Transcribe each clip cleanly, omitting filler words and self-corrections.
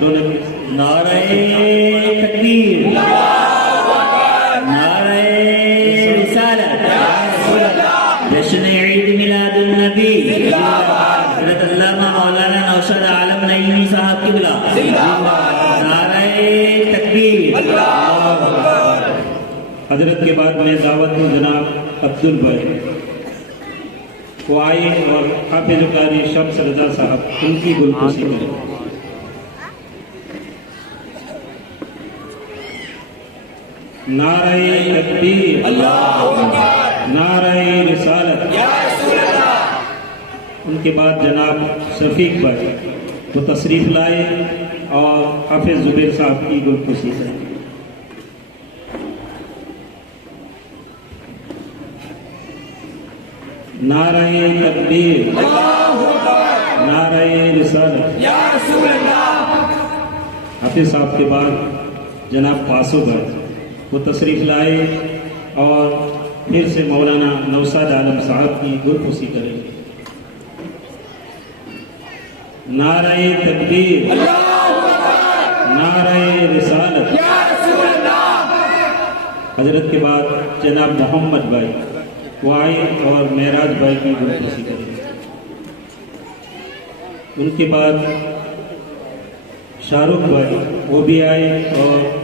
دونوں نعرہ تکبیر، نعرہ رسالت، جشن عید میلاد النبی، حضرت علامہ مولانا نوشاد عالم نعیمی صاحب کی بلا، نعرہ تکبیر۔ حضرت کے بعد میں دعوت ہوں جناب عبدل بھائی، وہ آئے اور حافظ قاری شمس رضا صاحب ان کی گلپوسی کریں۔ نعرہ تکبیر، نعرہ رسالت۔ ان کے بعد جناب شفیق بھائی وہ تشریف لائے اور حافظ زبیر صاحب کی گلپوسی کریں۔ نعرہ تکبیر، نعرہ رسالت۔ حافظ صاحب کے بعد جناب پاسو بھائی وہ تشریف لائے اور پھر سے مولانا نوشاد عالم صاحب کی گلپوسی کریں گے۔ نعرہ تکبیر، نعرہ رسالت۔ حضرت کے بعد جناب محمد بھائی وہ آئے اور معراج بھائی کی گلپوسی کریں گے۔ ان کے بعد شاہ رخ بھائی وہ بھی آئے اور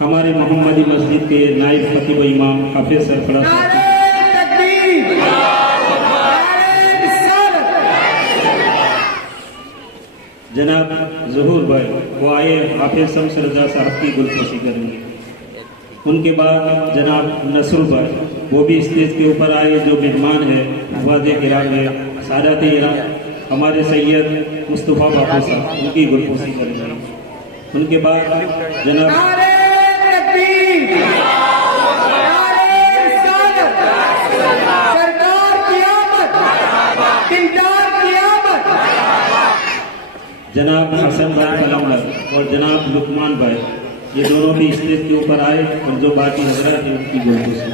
ہمارے محمدی مسجد کے نائب خطیب امام حافظ سرفراز جناب ظہور بھائی وہ آئے حافظ شمس رضا صاحب کی گلپوسی کریں گے۔ ان کے بعد جناب نصر بھائی وہ بھی اسٹیج کے اوپر آئے جو مہمان ہے، حفاظ کرام ہے، سادات ارام ہمارے سید مصطفیٰ باپو صاحب ان کی گلپوسی کریں گے۔ ان کے بعد جناب جناب حسن بھائی قلمبر اور جناب لقمان بھائی یہ دونوں بھی اسٹیج کے اوپر آئے اور جو باقی حضرات ہیں ان کی گلپوسی۔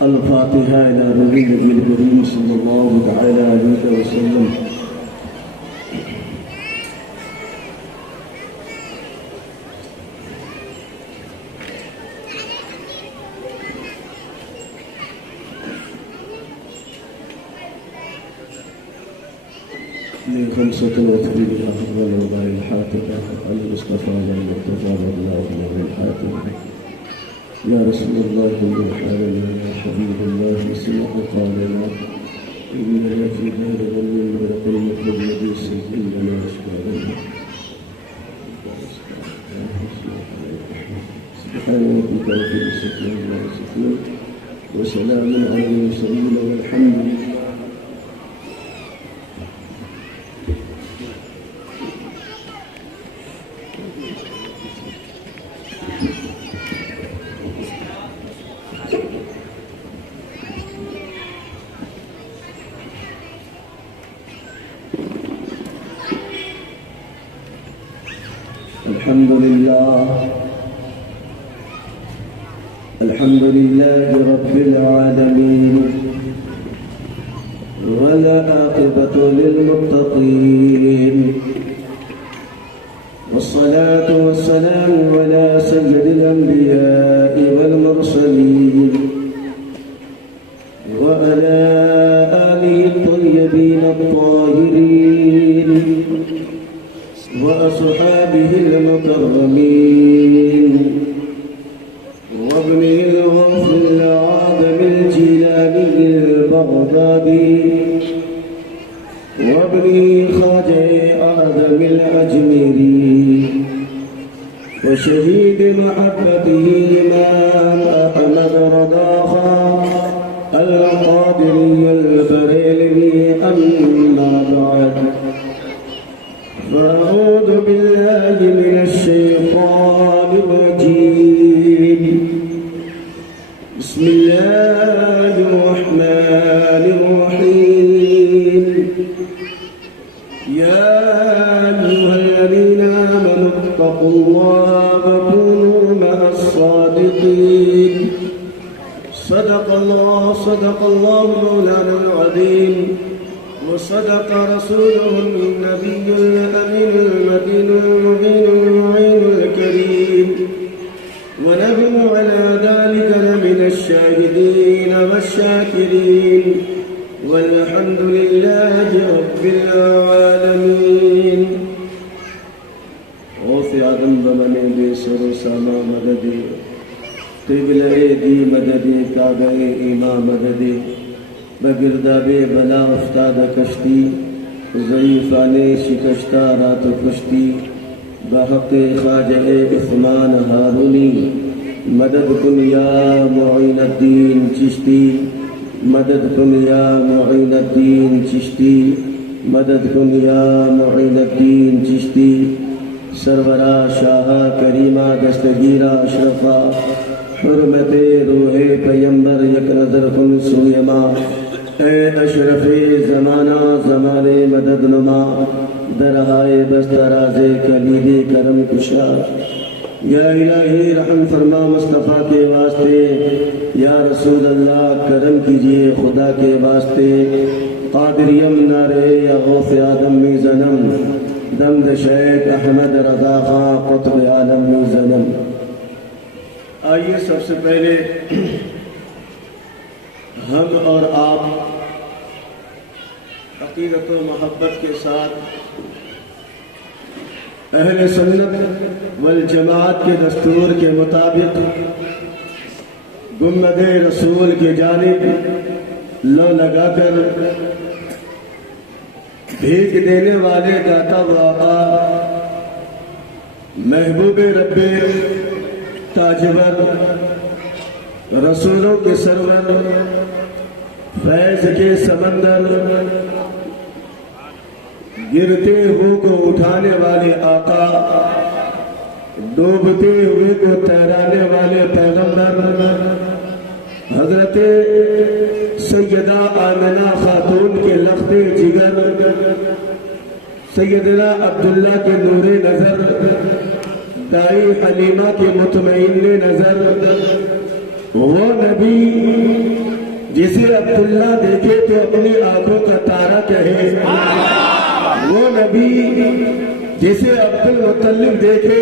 الفاتحة إلى رسول الكريم صلى الله تعالى عليه وسلم. خمسة وتفريد الأفضل وضع الحاتفة عن المصطفى والمرتضى والله والحاتفة. يا رسول الله وحبيبنا يا حبيب الله سمع قالنا إننا في دار غم ولقد مطلب الذي سجلنا أشكالنا. سبحان ربك رب العزة عما يصفون وسلام على المرسلين والحمد لله. الحمد لله رب العالمين والعاقبة للمتقين والصلاة والسلام على سيد الأنبياء والمرسلين وعلى آله الطيبين الطاهرين وأصحابه المكرمين وابنه الغوث الأعظم الجيلاني البغدادي وابنه خواجة آدم الأجمري وشهيد محبته الإمام أحمد رضاخا القادري البريلي أما بعد فأعوذ بالله من الشيطان الرجيم بسم الله الرحمن الرحيم يا أيها الذين آمنوا اتقوا الله وكونوا مع الصادقين صدق الله مولانا العظيم وصدق رسوله النبي الأمين المتين المبين المعين الكريم ونحن على ذلك لمن الشاهدين والشاكرين والحمد لله رب العالمين. غوث آدم بمن بسر سما مددي قبل دی مددی کعبہ ایماں مددی بگرداب بلا افتاد کشتی ضعیفانے شکشتہ رات کشتی بحق خواجہ عثمان ہارونی مدد کن یا معین الدین چشتی مدد کن یا معین الدین چشتی مدد کن یا معین الدین چشتی سرورہ شاہ کریمہ دستگیرہ اشرفہ حرمت روح پیمبر یک نظر کن سویما اے اشرف زمانہ زمان مدد نما درہائے بستراز کلید کرم کشا یا الہی رحم فرما مصطفیٰ کے واسطے یا رسول اللہ کرم کیجئے خدا کے واسطے قادریم نارے یا غوث آدم می زنم دمد شیخ احمد رضا خان قطب عالم می زنم. آئیے سب سے پہلے ہم اور آپ عقیدت و محبت کے ساتھ اہل سنت والجماعت کے دستور کے مطابق گنبد رسول کی جانب لو لگا کر بھیک دینے والے داتا و آقا محبوب رب تاجور رسولوں کے سرور فیض کے سمندر گرتے ہوئے کو اٹھانے والے آقا ڈوبتے ہوئے کو تیرانے والے پیغمبر حضرت سیدہ آمنہ خاتون کے لخت جگر سیدنا عبداللہ کے نور نظر دائی حلیمہ کے مطمئن نظر وہ نبی جسے عبداللہ دیکھے تو اپنی آنکھوں کا تارا کہے وہ نبی جسے عبدالمطلب دیکھے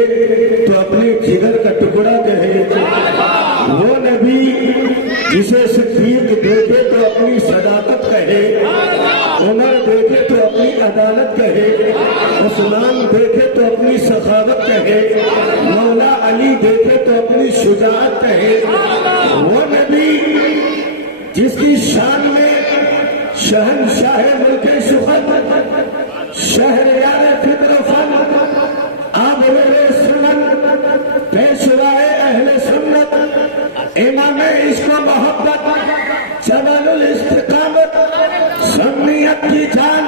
تو اپنے جگر کا ٹکڑا کہے وہ نبی جسے صدیق دیکھے تو اپنی صداقت کہے عمر دیکھے تو اپنی عدالت کہے عثمان دیکھے تو اپنی سخاوت کہے مولا علی دیکھے تو اپنی شجاعت کہے وہ نبی جس کی شان میں شہنشاہ ملک شخت شہریار فکر و فن آبرور سنت پیشوائے اہل سنت امام عشق و محبت جبل الاستقامت سنیت کی جان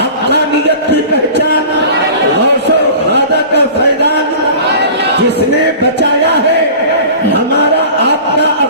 حقانیت کی پہچان غوث و خواجہ کا فیضان جس نے بچایا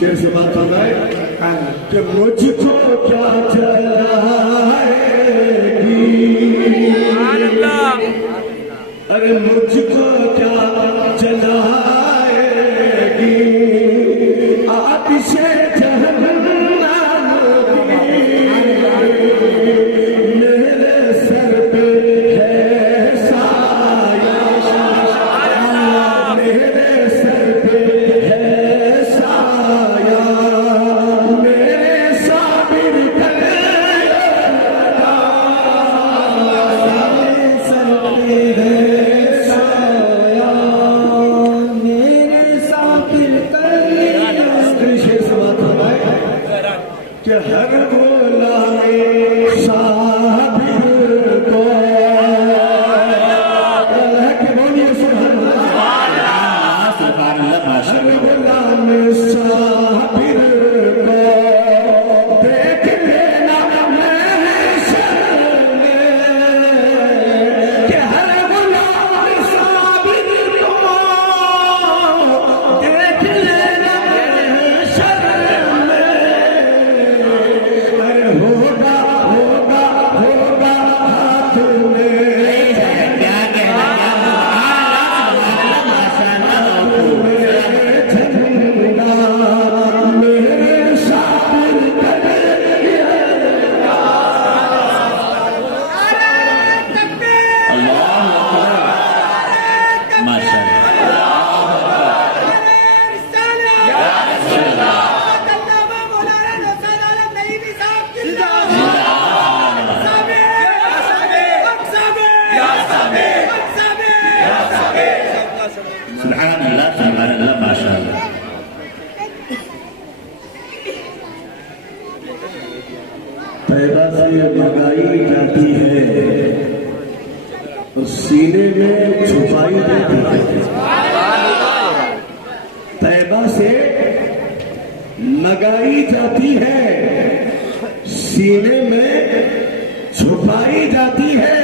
شیر سے بات فرمائے کہ مجھ کو کیا جلائے گی، ارے مجھ کو کیا جلائے گی آتش جہنم میرے سر پہ ہے سایہ، میرے سر پہ ہے سایہ، میرے صابر کہ ہر بولائے صابر کو، اللہ کے بولیے سبحان اللہ، سبحان اللہ، ماشاء ہر اللہ۔ غلام صابر کو دیکھ لینا محشر میں، کہ ہر غلام صابر کو دیکھ لینا محشر میں، ہوگا ہوگا ہوگا ہاتھ میں میرے صابر ماشاء سبحان اللہ، سبحان اللہ، ماشاء اللہ۔ طیبہ سے مگائی جاتی ہے اور سینے میں چھپائی جاتی ہے، طیبہ سے مگائی جاتی ہے سینے میں چھپائی جاتی ہے،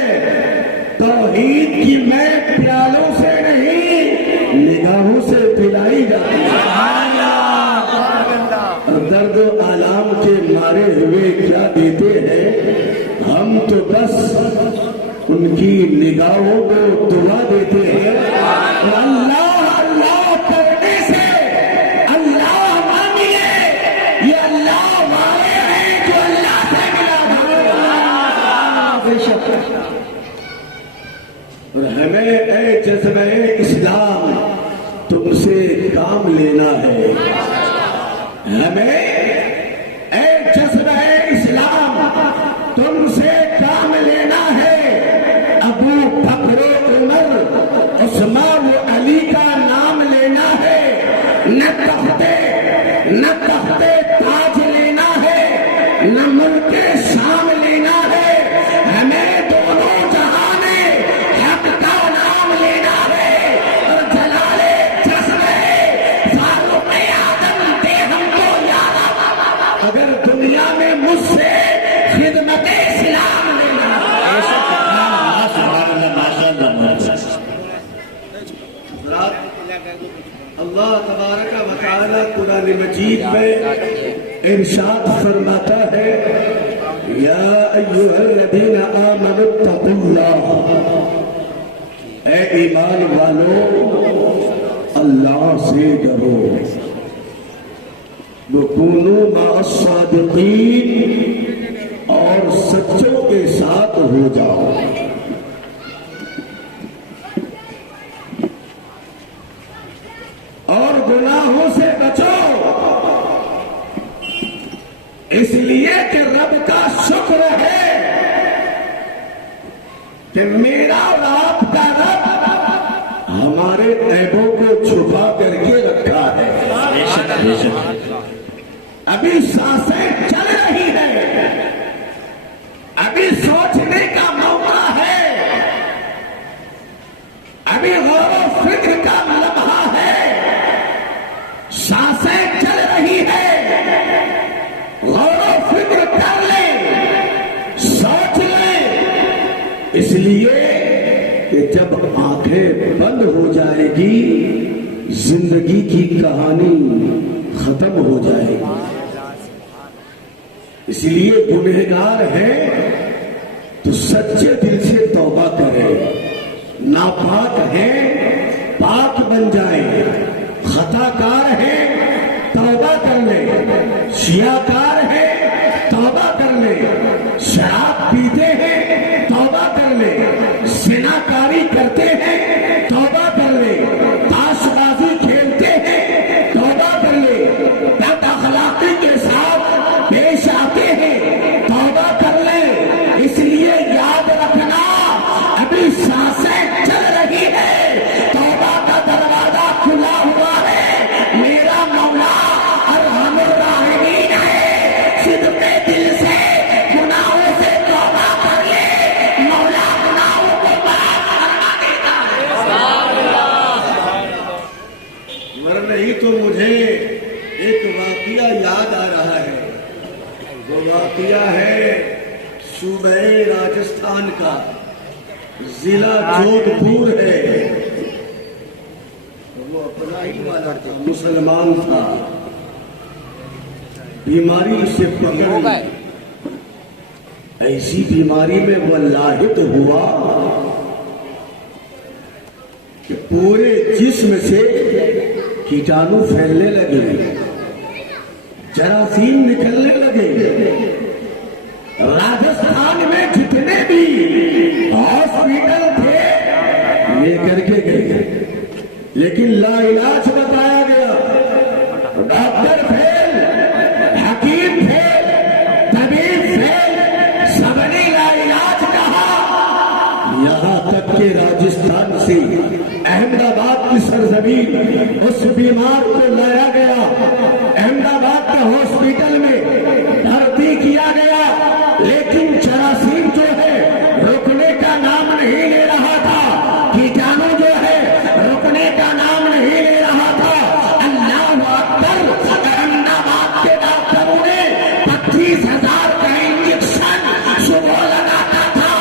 توحید کی میں پیالوں سے نہیں نگاہوں سے پلائی جاتی ہے، اور درد و آلام کے مارے ہوئے کیا دیتے ہیں ہم تو بس ان کی نگاہوں کو دعا دیتے ہیں، اللہ اللہ کرنے سے اللہ مانگیے، یہ اللہ ہمارے ہیں جو اللہ سے ملا بے شک، اور ہمیں اے جذبہ اسلام تم سے کام لینا ہے، ہمیں اے جذبہ اسلام تم سے کام لینا ہے، ابو بکر عمر عثمان و علی کا نام لینا ہے، نہ تخت تاج لینا ہے، نہ ملک شام لینا ہے، ہمیں دونوں جہان حق کا نام لینا ہے، اور جلال جذبہ فاروق اعظم دے ہم کو یاد، اگر دنیا میں مجھ سے خدمت اسلام لینا ہے۔ سبحان اللہ، ماشاء اللہ۔ اللہ تبارک و تعالی قرآن مجید میں ارشاد فرماتا ہے، یا ایھا الذین آمنوا اتقوا اللہ، اے ایمان والو اللہ سے ڈرو، وکونوا مع الصادقین، اور سچوں کے ساتھ ہو جاؤ، اور گناہوں سے بچو، اس لیے کہ رب کا شکر ہے کہ میرا اور آپ کا رب ہمارے عیبوں کو چھپا کر کے رکھا ہے، ابھی سانسیں چل رہی ہے، ابھی سوچنے کا موقع ہے، ابھی غور و فکر کا لمحہ ہے، سانسیں چل رہی ہے، غور و فکر کر لیں، سوچ لیں، اس لیے کہ جب آنکھیں بند ہو جائے گی زندگی کی کہانی ختم ہو جائے گی. اس لیے گنہگار ہے تو سچے دل سے توبہ کرے. ناپاک ہے پاک بن جائے. خطا کار ہے توبہ کر لے. شیعہ کار ہے توبہ کر لے. شراب پیتے ہیں توبہ کر لے. زنا کاری کرتے ہیں توبہ کر لے. تاش بازی کھیلتے ہیں توبہ کر لے. بد اخلاقی کے ساتھ پیش آتے ہیں توبہ کر لے. اس لیے یاد رکھنا ابھی سانسیں چل رہی ہے. توبہ کا دروازہ کھلا ہوا ہے. میرا مولا ارحم الراحمین ہے. صدق دل سے گناہوں سے توبہ کر لے. مولا گناہوں کو معاف کرنا دیتا ہے. مگر نہیں تو مجھے ایک واقعہ یاد آ رہا ہے. وہ واقعہ ہے صوبہ راجستھان کا. ضلع جودھ پور ہے. وہ اپنا ہی والا تھا, مسلمان تھا. بیماری سے پکڑ لی. ایسی بیماری میں وہ لاحق ہوا کہ پورے جسم سے کیٹانو پھیلنے لگے, جراثیم نکلنے لگے. راجستھان میں جتنے بھی ہاسپٹل تھے لے کر کے گئے, لیکن لا علاج بتایا گیا. ڈاکٹر فیل, حکیم فیل, طبیب فیل, سب نے لا علاج کہا. یہاں تک کہ راجستھان سے احمد آباد کی سرزمین اس بیمار کو لایا گیا. احمد آباد کے ہاسپٹل میں بھرتی کیا گیا, لیکن جراثیم جو ہے رکنے کا نام نہیں لے رہا تھا. کیٹانو جو ہے رکنے کا نام نہیں لے رہا تھا. اللہ اکبر. احمد آباد کے ڈاکٹروں نے 25,000 کا انجیکشن صبح لگاتا تھا,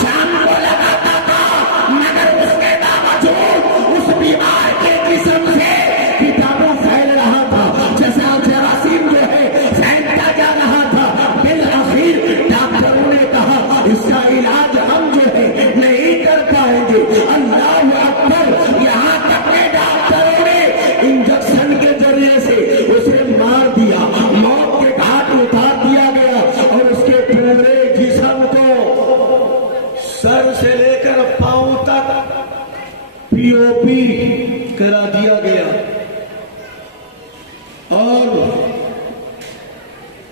شام کو لگاتا تھا, مگر اس کے باوجود اس بیمار کے جسم سے کیٹانو پھیل رہا تھا. جیسا جراثیم جو ہے پھیلتا جا رہا تھا. بالآخر ڈاکٹروں نے کہا اس کا علاج ہم جو ہے نہیں کر پائیں گے. اللہ اکبر. یہاں تک کہ ڈاکٹروں نے انجیکشن کے ذریعے سے اسے مار دیا, موت کے گھاٹ اتار دیا گیا, اور اس کے پورے جسم کو سر سے لے کر پاؤں تک پی او پی کرا دیا گیا. اور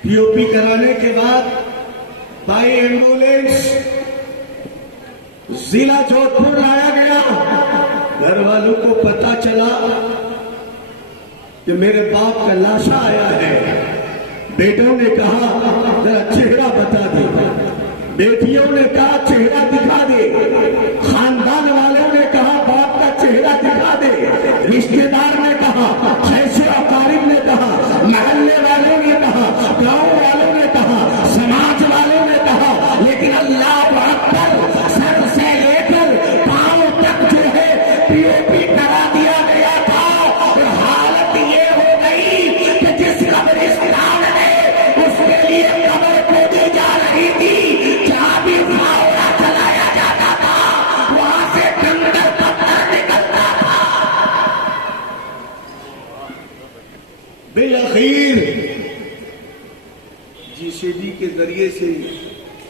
پی او پی کرانے کے بعد بائی ایمبولینس ضلع جودھ پور لایا گیا. گھر والوں کو پتا چلا کہ میرے باپ کا لاشا آیا ہے. بیٹوں نے کہا ذرا چہرہ بتا دے. بیٹیوں نے کہا چہرہ دکھا دے. خاندان والوں نے کہا باپ کا چہرہ دکھا دے. رشتے دار نے کہا, خیسے اقارب نے کہا, محلے والوں نے کہا, گاؤں والوں نے کہا, سماج والوں نے کہا, لیکن اللہ اکبر. سر سے لے کر پاؤں تک جو ہے پی او پی کرا دیا گیا تھا. اور حالت یہ ہو گئی کہ جس قبرستان ہے اس کے لیے قبر کھودی جا رہی تھی. جہاں بھی فاورا چلایا جاتا تھا وہاں سے کنکر پتھر نکلتا تھا. بالآخر جی سی بی کے ذریعے سے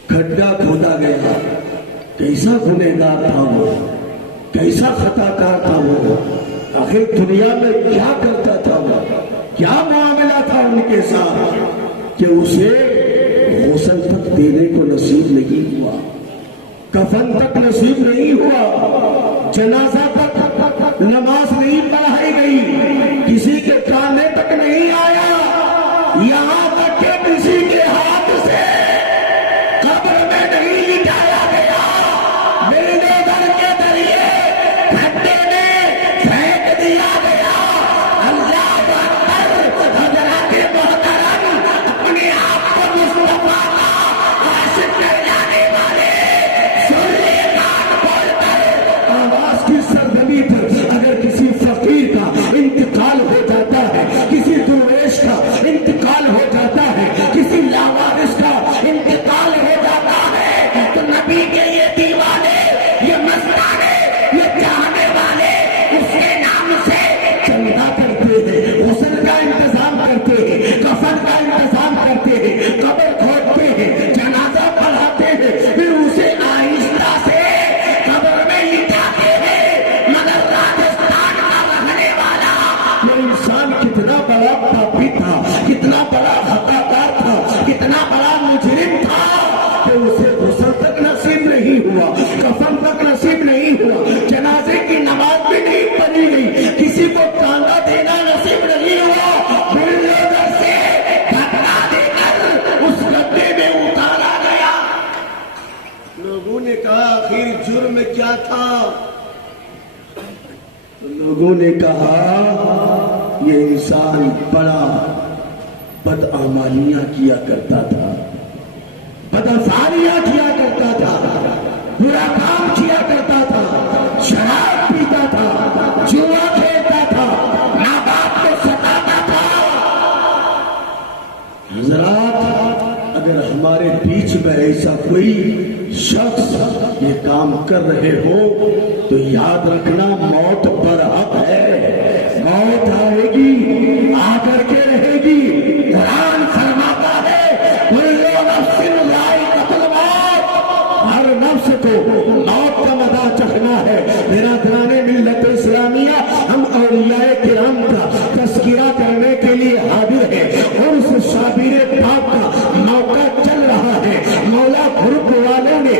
کھڈا کھودا گیا. کیسا گنہگار تھا وہ, کیسا خطا کار تھا وہ. آخر دنیا میں کیا کرتا تھا وہ, کیا معاملہ تھا ان کے ساتھ کہ اسے غسل تک دینے کو نصیب نہیں ہوا, کفن تک نصیب نہیں ہوا, جنازہ تک نماز نہیں پڑھائی گئی, کسی کے کانے تک نہیں آیا. یہاں تک کہ کسی کے ہاتھ سے قبر میں نہیں لٹایا گیا. میرے گھر کے ذریعے کھڈے میں پھینک دیا گیا. اللہ اکبر. حضرات محترم, اپنے آپ کو مصطفیٰ کا عاشق کر جانے والے سن لے کان کھول کر. آواز کی سرزمین پر اگر کسی بزرگوں نے کہا یہ انسان بڑا بدعمالیاں کیا کرتا تھا، بدافعالیاں کیا کرتا تھا، برا کام کیا کرتا تھا، شراب پیتا تھا، جوا کھیلتا تھا، ماں باپ کو ستاتا تھا۔ حضرات اگر ہمارے بیچ میں ایسا کوئی شخص یہ کام کر رہے ہو تو یاد رکھنا موت برحق ہے، موت آئے گی، آ کر کے رہے گی۔ قرآن فرماتا ہے کل نفس ذائقۃ الموت، ہر نفس کو موت کا مزہ چکھنا ہے۔ میرا درانے ملت اسلامیہ، ہم اولیاء کرام کا تذکرہ کرنے کے لیے حاضر ہیں اور اس شابیر پاک کا موقع چل رہا ہے۔ مولا گروپ والوں نے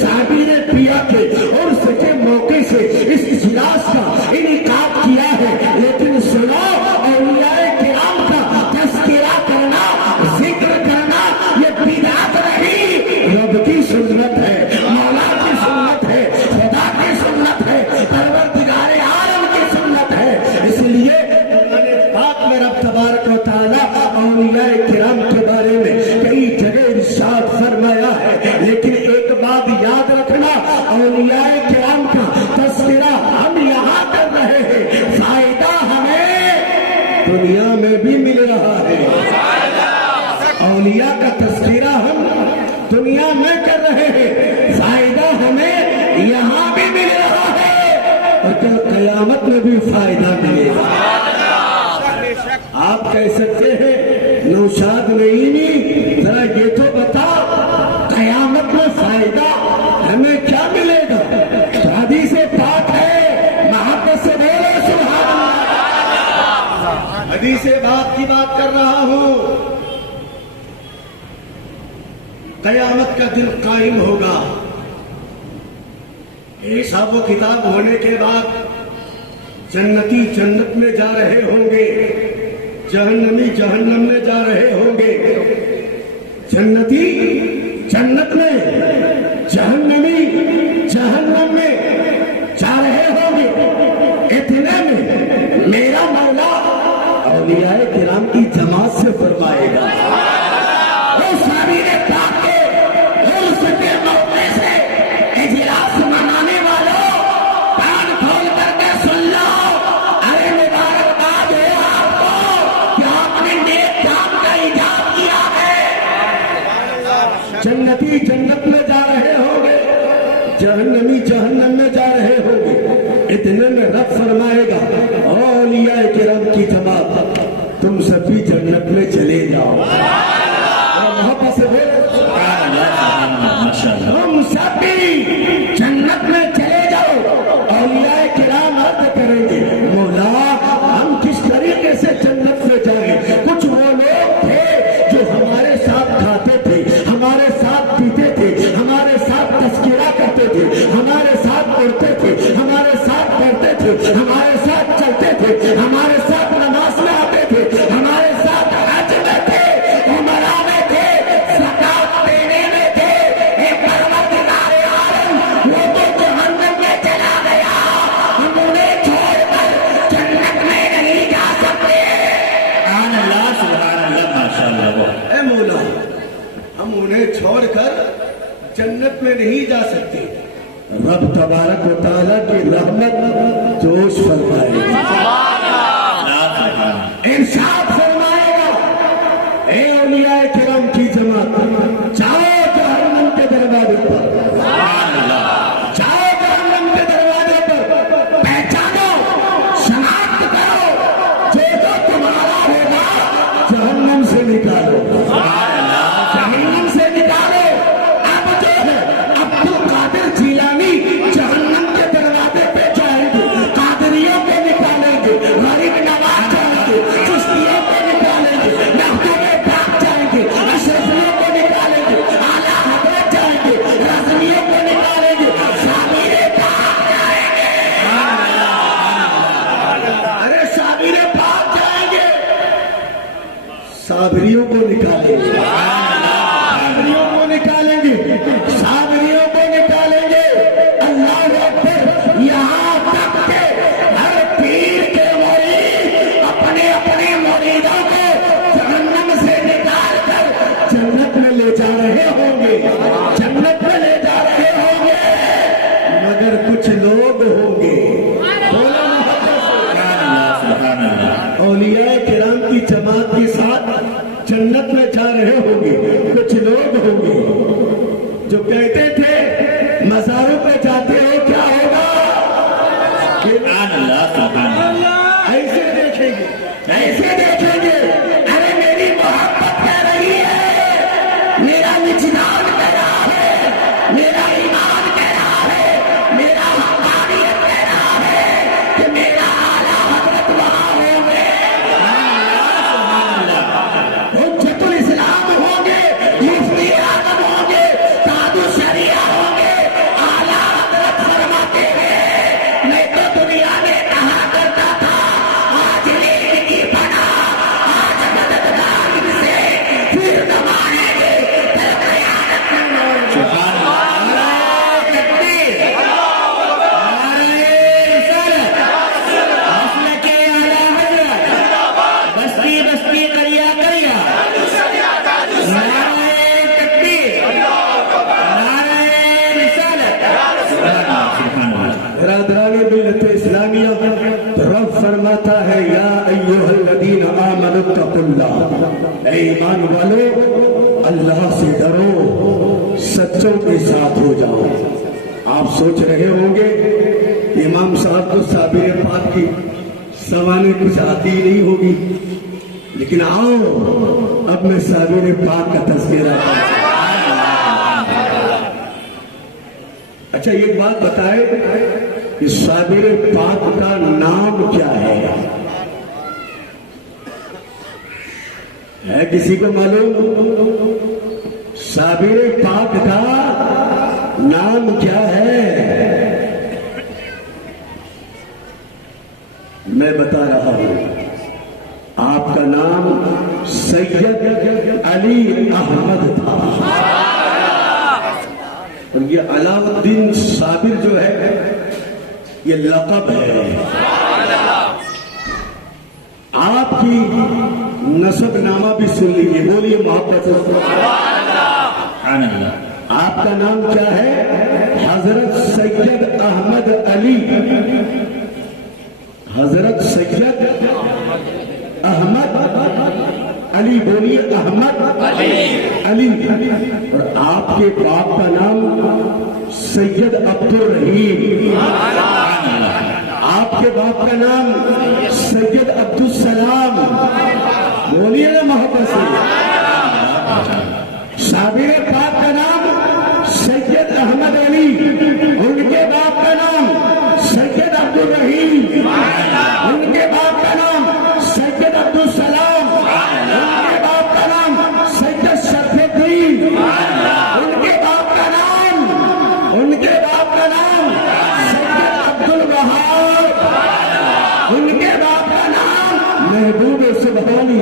شابیر پیا کے اور سچے موقع سے اس اجلاس کا انعقاد کیا ہے، لیکن سنو اولیاء کرام کا تذکرہ کرنا، ذکر کرنا یہ بدعت نہیں، رب کی سنت ہے، مولا کی سنت ہے، خدا کی سنت ہے، پروردگار عالم کی سنت ہے۔ اس لیے قرآن پاک میں رب تبارک و تعالیٰ اولیاء کرام کے بارے میں کئی جگہ ارشاد فرمایا ہے، لیکن ایک بات یاد رکھنا، اولیاء کرام کا تذکرہ ہم یہاں کر رہے ہیں، فائدہ ہمیں دنیا میں بھی مل رہا ہے۔ اولیاء کا تذکرہ ہم دنیا میں کر رہے ہیں، فائدہ ہمیں یہاں بھی مل رہا ہے اور کل قیامت میں بھی فائدہ ملے گا۔ آپ کہہ سکتے ہیں نوشاد نعیمی ذرا یہ تو بتا قیامت میں فائدہ ہمیں کیا ملے گا؟ حدیث پاک ہے، محبت سے بولو سبحان اللہ۔ حدیث بات کی بات کر رہا ہوں، قیامت کا دن قائم ہوگا، حساب و کتاب ہونے کے بعد جنتی جنت میں جا رہے ہوں گے، جہنمی جہنم میں جا رہے ہوں گے، جنتی جنت میں، جہنمی جہنم میں جا رہے ہوں گے۔ اتنے میں میرا مولا اولیاء کرام کی جماعت سے فرمائے گا، وہ شابیر پاک کے عرس کے موقع سے اجلاس منانے والوں کان کھول کر کے سن لو، ارے مبارکباد ہے آپ کو کہ آپ نے نیک کام کا ایجاد کیا ہے۔ جنتی جنت میں جا رہے ہوں گے، جہنمی جہنم میں جا رہے ہوں گے۔ اتنے میں رب فرمائے گا اولیاء کرام کی جماعت تم سب بھی جنت میں چلے جاؤ، محبت سے تم سب بھی جنت میں چلے جاؤ۔ اولیاء کرام عرض کریں گے مولا ہم کس طریقے سے جنت میں جائیں؟ کچھ وہ لوگ تھے جو ہمارے ساتھ کھاتے تھے، ہمارے ساتھ پیتے تھے، ہمارے ساتھ تذکرہ کرتے تھے، ہمارے ساتھ پڑھتے تھے، ہمارے ساتھ پڑھتے تھے، ہمارے ساتھ چلتے تھے، ہمارے ساتھ نماز میں آتے تھے، ہمارے ساتھ حج میں تھے، عمرہ میں تھے، زکات دینے میں تھے۔ اے پروردگار عالم، وہ تو جہنم میں چلا گیا، ہم انہیں چھوڑ کر جنت میں نہیں جا سکتے۔ سبحان اللہ، سبحان اللہ، ماشاء اللہ۔ اے مولا ہم انہیں چھوڑ کر جنت میں نہیں جا سکتے۔ رب تبارک و تعالیٰ کی رحمت جوش فرمائے گا، ارشاد فرمائے گا اے اولیاء کرام کی جماعت جاؤ جہنم کے دروازے پر، جاؤ جہنم کے دروازے پر، پہچانو، شناخت کرو، جو تمہارا ہوگا جہنم سے نکالو، جہنم سے نکالو۔ اب جو ہے عبد القادر جیلانی جہنم کے دروازے پہ جائیں گے، قادریوں کو نکالیں گے، غریب نواز جائیں گے، چشتیوں کو نکالیں گے، محبوب پاک جائیں گے، اشرفیوں کو نکالیں گے، اعلیٰ حضرت جائیں گے، رضویوں کو نکالیں گے، شابیر پاک جائیں گے۔ ارے شابیر پاک جائیں گے، صابریوں کو نکالیں گے، صابریوں کو نکالیں گے، صابریوں کو نکالیں گے۔ اللہ اکبر، یہاں اولیاء کرام کی جماعت کے ساتھ جنت میں جا رہے ہوں گے. کچھ لوگ ہوں گے جو کہتے تھے مزاروں پہ جاتے ہو کیا ہوگا؟ سبحان اللہ سبحان اللہ. ایسے دیکھیں گے ایسے دیکھیں گے. ارے میری محبت کہہ رہی ہے، میرا وجدان کہہ رہا ہے، میرا ایمان کہہ رہا ہے، میرا حقانیت کہہ رہا ہے کہ میرا اعلیٰ حضرت وہاں ہوں گے. حجت الاسلام ہوں گے، مفتی اعظم ہوں گے، تاج الشریعہ ہوں گے. اعلیٰ حضرت فرماتے ہیں میں تو دنیا میں کہا کرتا تھا آج نیند کی پناہ، آج مددگار ان سے پھر زمانے کے قیادت میں سبحان اللہ. تکبیر. مسلک اعلیٰ حضرت، بستی بستی کریا کریا. نعرہ تکبیر، نعرہ رسالت. سبحان اللہ. برادران ملت اسلامیہ، رب فرماتا ہے یا ایھا الذین آمنوا اتقوا اللہ، اے ایمان والو اللہ سے ڈرو، سچوں کے ساتھ ہو جاؤ. آپ سوچ رہے ہوں گے امام صاحب کو صابر پاک کی سوانے کچھ آتی نہیں ہوگی، لیکن آؤ اب میں صابر پاک کا تذکرہ کرتا ہوں. اچھا ایک بات بتائے کہ صابر پاک کا نام کیا ہے کسی کو معلوم؟ صابر پاک کا نام کیا ہے؟ میں بتا رہا ہوں، آپ کا نام سید علی احمد تھا. اور یہ علاء الدین صابر جو ہے یہ لقب ہے. آپ کی نسب نامہ بھی سن لیجیے، بولیے محبت سے. سبحان اللہ. آپ کا نام کیا ہے؟ حضرت سید احمد علی. حضرت سید احمد علی، بولیے احمد علی. اور آپ کے باپ کا نام سید عبد الرحیم. آپ کے باپ کا نام سید عبد السلام. بولیے نا محبت سے. صابر پاک کا نام سید احمد علی، ان کے باپ کا نام سید عبد الرحیم، ان کے باپ کا نام سید عبد السلام، ان کے باپ کا نام سید شرف الدین، ان کے باپ کا نام سید عبد الوہاب، ان کے باپ کا نام محبوب سبحانی،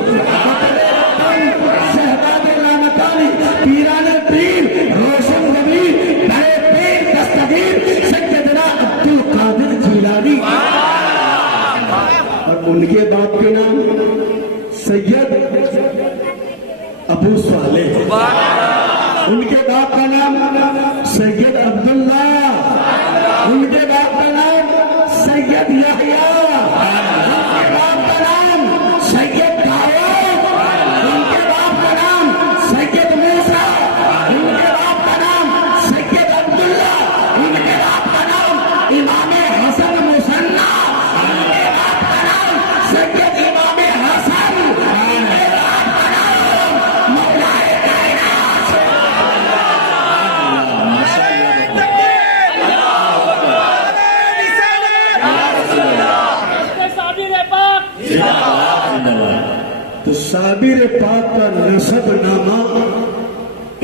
شہزاد رحمتانی، پیران پیر، روشن نبی، بڑے پیر دستگیر سیدنا عبد القادر جیلانی. اور ان کے باپ کے نام سید ابو صالح، ان کے باپ کا نام سید عبداللہ، ان کے باپ کا نام سید یحییٰ، ان کے باپ کا نام سید داؤد، ان کے باپ کا نام سید موسیٰ، ان کے باپ کا نام سید عبداللہ، ان کے باپ کا نام امام حسن مصنع، ان کے باپ کا نام سید امام حسن، ان کے باپ کا نام مولائے کائنات. تو صابر پاک کا نسب نامہ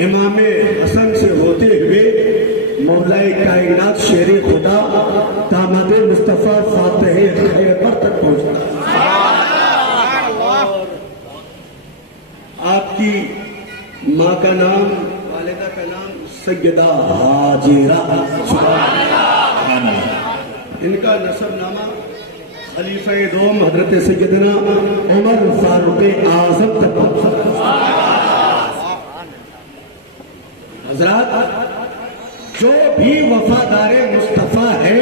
امام حسن سے ہوتے ہوئے مولا کائنات شیر خدا داماد مصطفیٰ فاتح خیبر تک پہنچا. آپ کی ماں کا نام، والدہ کا نام سیدہ حاجرہ. سبحان اللہ. ان کا نسب نامہ خلیفہ دوم حضرت سیدنا عمر فاروق اعظم تک پہنچا. حضرات جو بھی وفادار مصطفیٰ ہے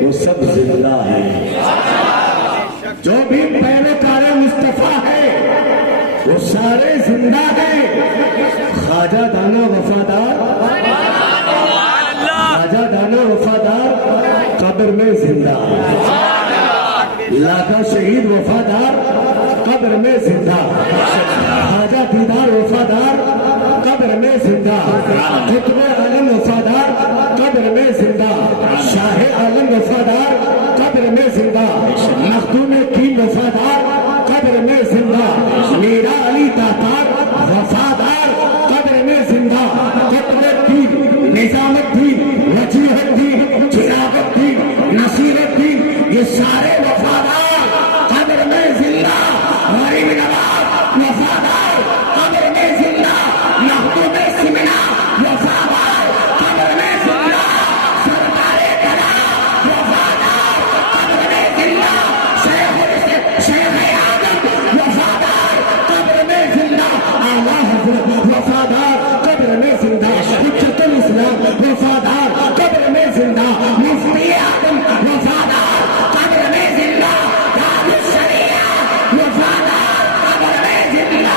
وہ سب زندہ ہے، جو بھی پیروکار زندہ ہے خواجہ دانا وفادار، خواجہ دانا وفادار قبر میں زندہ، لاکھا شہید وفادار قبر میں زندہ، خواجہ دیدار وفادار قبر میں زندہ، قطب عالم وفادار قبر میں زندہ، شاہ عالم وفادار قبر میں زندہ، مخدوم کی وفادار قبر میں زندہ، میرا علی تاتار وفادار قبر میں زندہ، قطب الدین، نظام الدین، وجیہ الدین، چراغ الدین، نصیر الدین، یہ سارے وفادار قبر میں زندہ، غریب نواز وفادار قبر میں زندہ، مخدوم سمنا وفادار قبر میں زندہ، سردار کلام وفادار قبر میں زندہ، شیخ آدم وفادار قبر میں زندہ، اعلیٰ حضرت وفادار قبر میں زندہ، حجت الاسلام وفادار قبر میں زندہ، مفتی اعظم وفادار قبر میں زندہ، دار الشریعہ وفادار قبر میں زندہ۔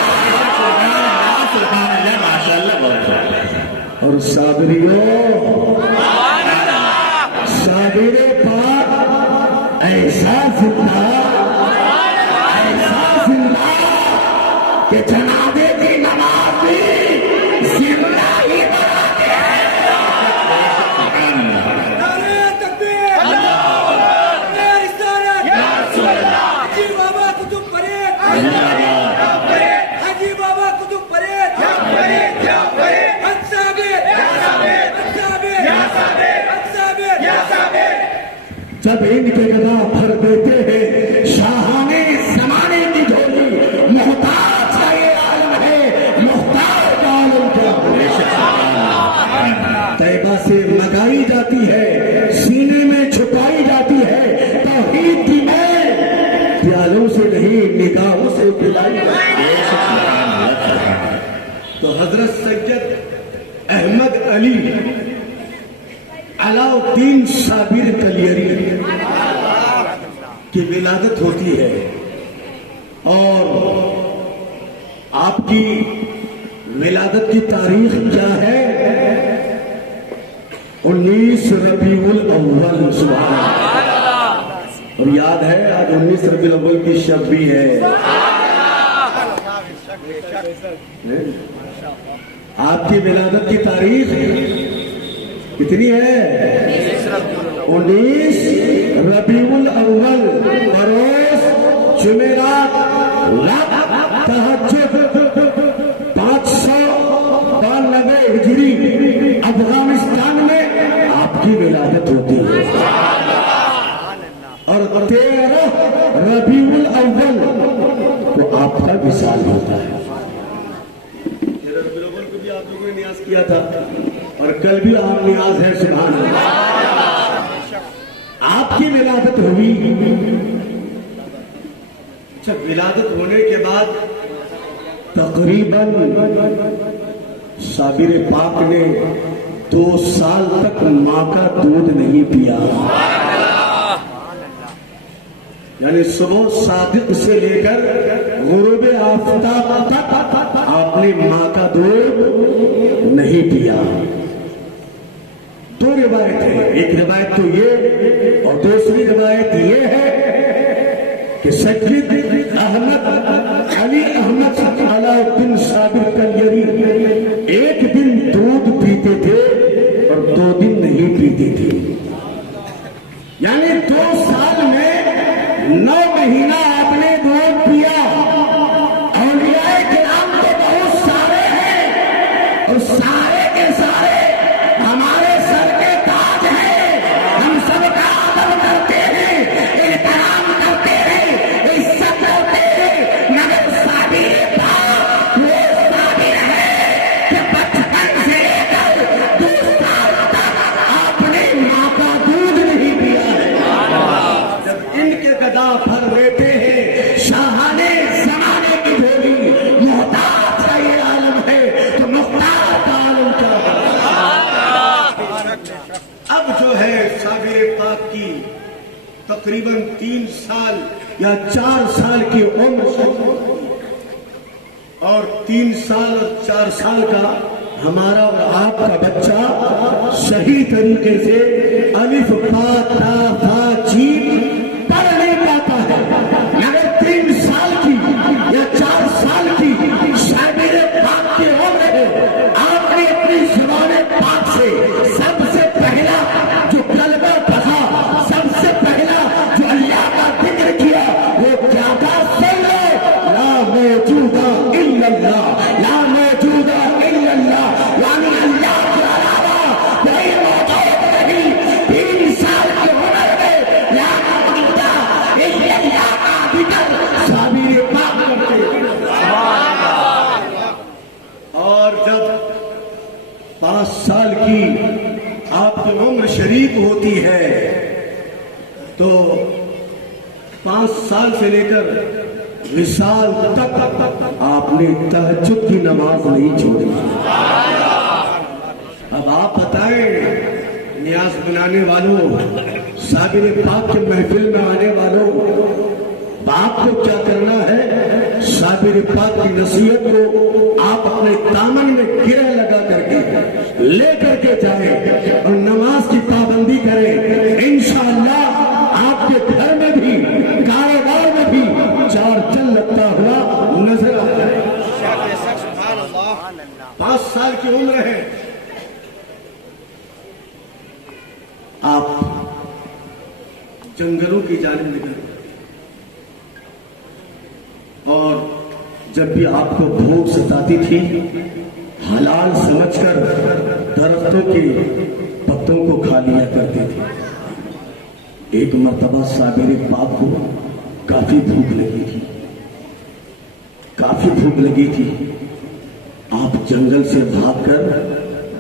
سبحان اللہ، ماشاء اللہ، بہت بہت اور صابریوں، صابر پاک ایسا زندہ کہ جنازے کی نماز بھی زندہ ہی بناتے ہیں۔ نعرہ تکبیر، نعرہ رسالت، حاجی بابا کتب پرید، حاجی بابا کتب پرید، جب ان کے گدا بھر دیتے ہیں شاہانے زمانے کی جھولی، محتاج کا یہ عالم ہے، محتاج عالم کیا طیبہ سے منگائی جاتی ہے، سینے میں چھپائی جاتی ہے، توحید کی میں پیالوں سے نہیں نگاہوں سے پلائی جاتی ہے۔ تو حضرت سید احمد علی علاء الدین صابر کلیری کی ولادت ہوتی ہے، اور آپ کی ولادت کی تاریخ کیا ہے؟ 19 ربیع الاول۔ سبحان اللہ۔ اور یاد ہے آج 19 ربیع الاول کی شب بھی ہے۔ آپ کی ولادت کی تاریخ کتنی ہے؟ 19 ربیع الاول، بروز جمعرات، تہجد، 592 ہجری افغانستان میں آپ کی ولادت ہوتی ہے، اور 13 ربیع الاول کو آپ کا وصال ہوتا ہے۔ ربیع الاول کو بھی آپ لوگوں نے نیاز کیا تھا، اور کل بھی آپ نیاز ہے۔ سبحان اللہ۔ آپ کی ولادت ہوئی، جب ولادت ہونے کے بعد تقریباً صابر پاک نے 2 سال تک ماں کا دودھ نہیں پیا، یعنی صبح صادق سے لے کر غروب آفتاب تک آپ نے ماں کا دودھ نہیں پیا۔ 2 روایت ہے، ایک روایت تو یہ، اور دوسری روایت یہ ہے کہ سید احمد علی احمد علاء الدین صابر کلیری ایک دن دودھ پیتے تھے اور 2 دن نہیں پیتے تھے، یعنی 2 سال میں 9 مہینہ آپ نے دودھ پیا۔ اولیاء کرام تو بہت سارے ہیں، اور سارے کے سارے ہمارے سر کے تاج ہیں، ہم سب کا ادب کرتے ہیں، احترام کرتے ہیں، عزت کرتے ہیں، مگر صابر پاک وہ صابر ہے کہ بچپن سے لے کر 2 سال تک آپ نے ماں کا دودھ نہیں پیا ہے۔ جب ان کے گدا بھر لیتے ہیں شاہانے زمانے کی جھولی، محتاج کا یہ عالم ہے تو محتاج عالم کیا ہے۔ اب جو ہے صابر پاک کی تقریباً 3 سال یا 4 سال کی عمر، اور 3 سال اور 4 سال کا ہمارا اور آپ کا بچہ صحیح طریقے سے الف با تا ثا جیم پڑھ نہیں پاتا ہے، اگر 3 سال کی یا 4 سال کی شاگرد پاک کے ہو رہے، آپ نے اپنی زبان پاک سے سب سے پہلا جو کلمہ پڑھا، سب سے پہلا جو اللہ کا ذکر کیا، وہ کیا تھا؟ سن لو، لا موجود الا اللہ، لا موجود الا اللہ، یعنی اللہ کے علاوہ کوئی موجود نہیں۔ 3 سال کی عمر میں لا موجود الا اللہ کا ذکر صابر پاک کرتے ہیں۔ اور جب 5 سال کی آپ کی عمر شریف ہوتی ہے تو 5 سال سے لے کر وصال تک آپ نے تہجد کی نماز نہیں چھوڑی۔ اب آپ بتائیں نیاز بنانے والوں، صابر پاک کے محفل میں آنے والوں، آپ کو کیا کرنا ہے؟ صابر پاک کی نصیحت کو آپ اپنے دامن میں گرہ لگا کر کے لے کر کے جائیں اور نماز کی پابندی کریں۔ انشاءاللہ آپ کے گھر میں بھی، کاروبار میں بھی 4 چل لگتا ہوا نظر آتا ہے۔ 5 سال کی عمر ہے، آپ جنگلوں کی جانب نکل، اور جب بھی آپ کو بھوک ستاتی تھی، حلال سمجھ کر درختوں کے پتوں کو کھا لیا کرتے تھے۔ ایک مرتبہ صابر پاک کو کافی بھوک لگی تھی، کافی بھوک لگی تھی۔ آپ جنگل سے بھاگ کر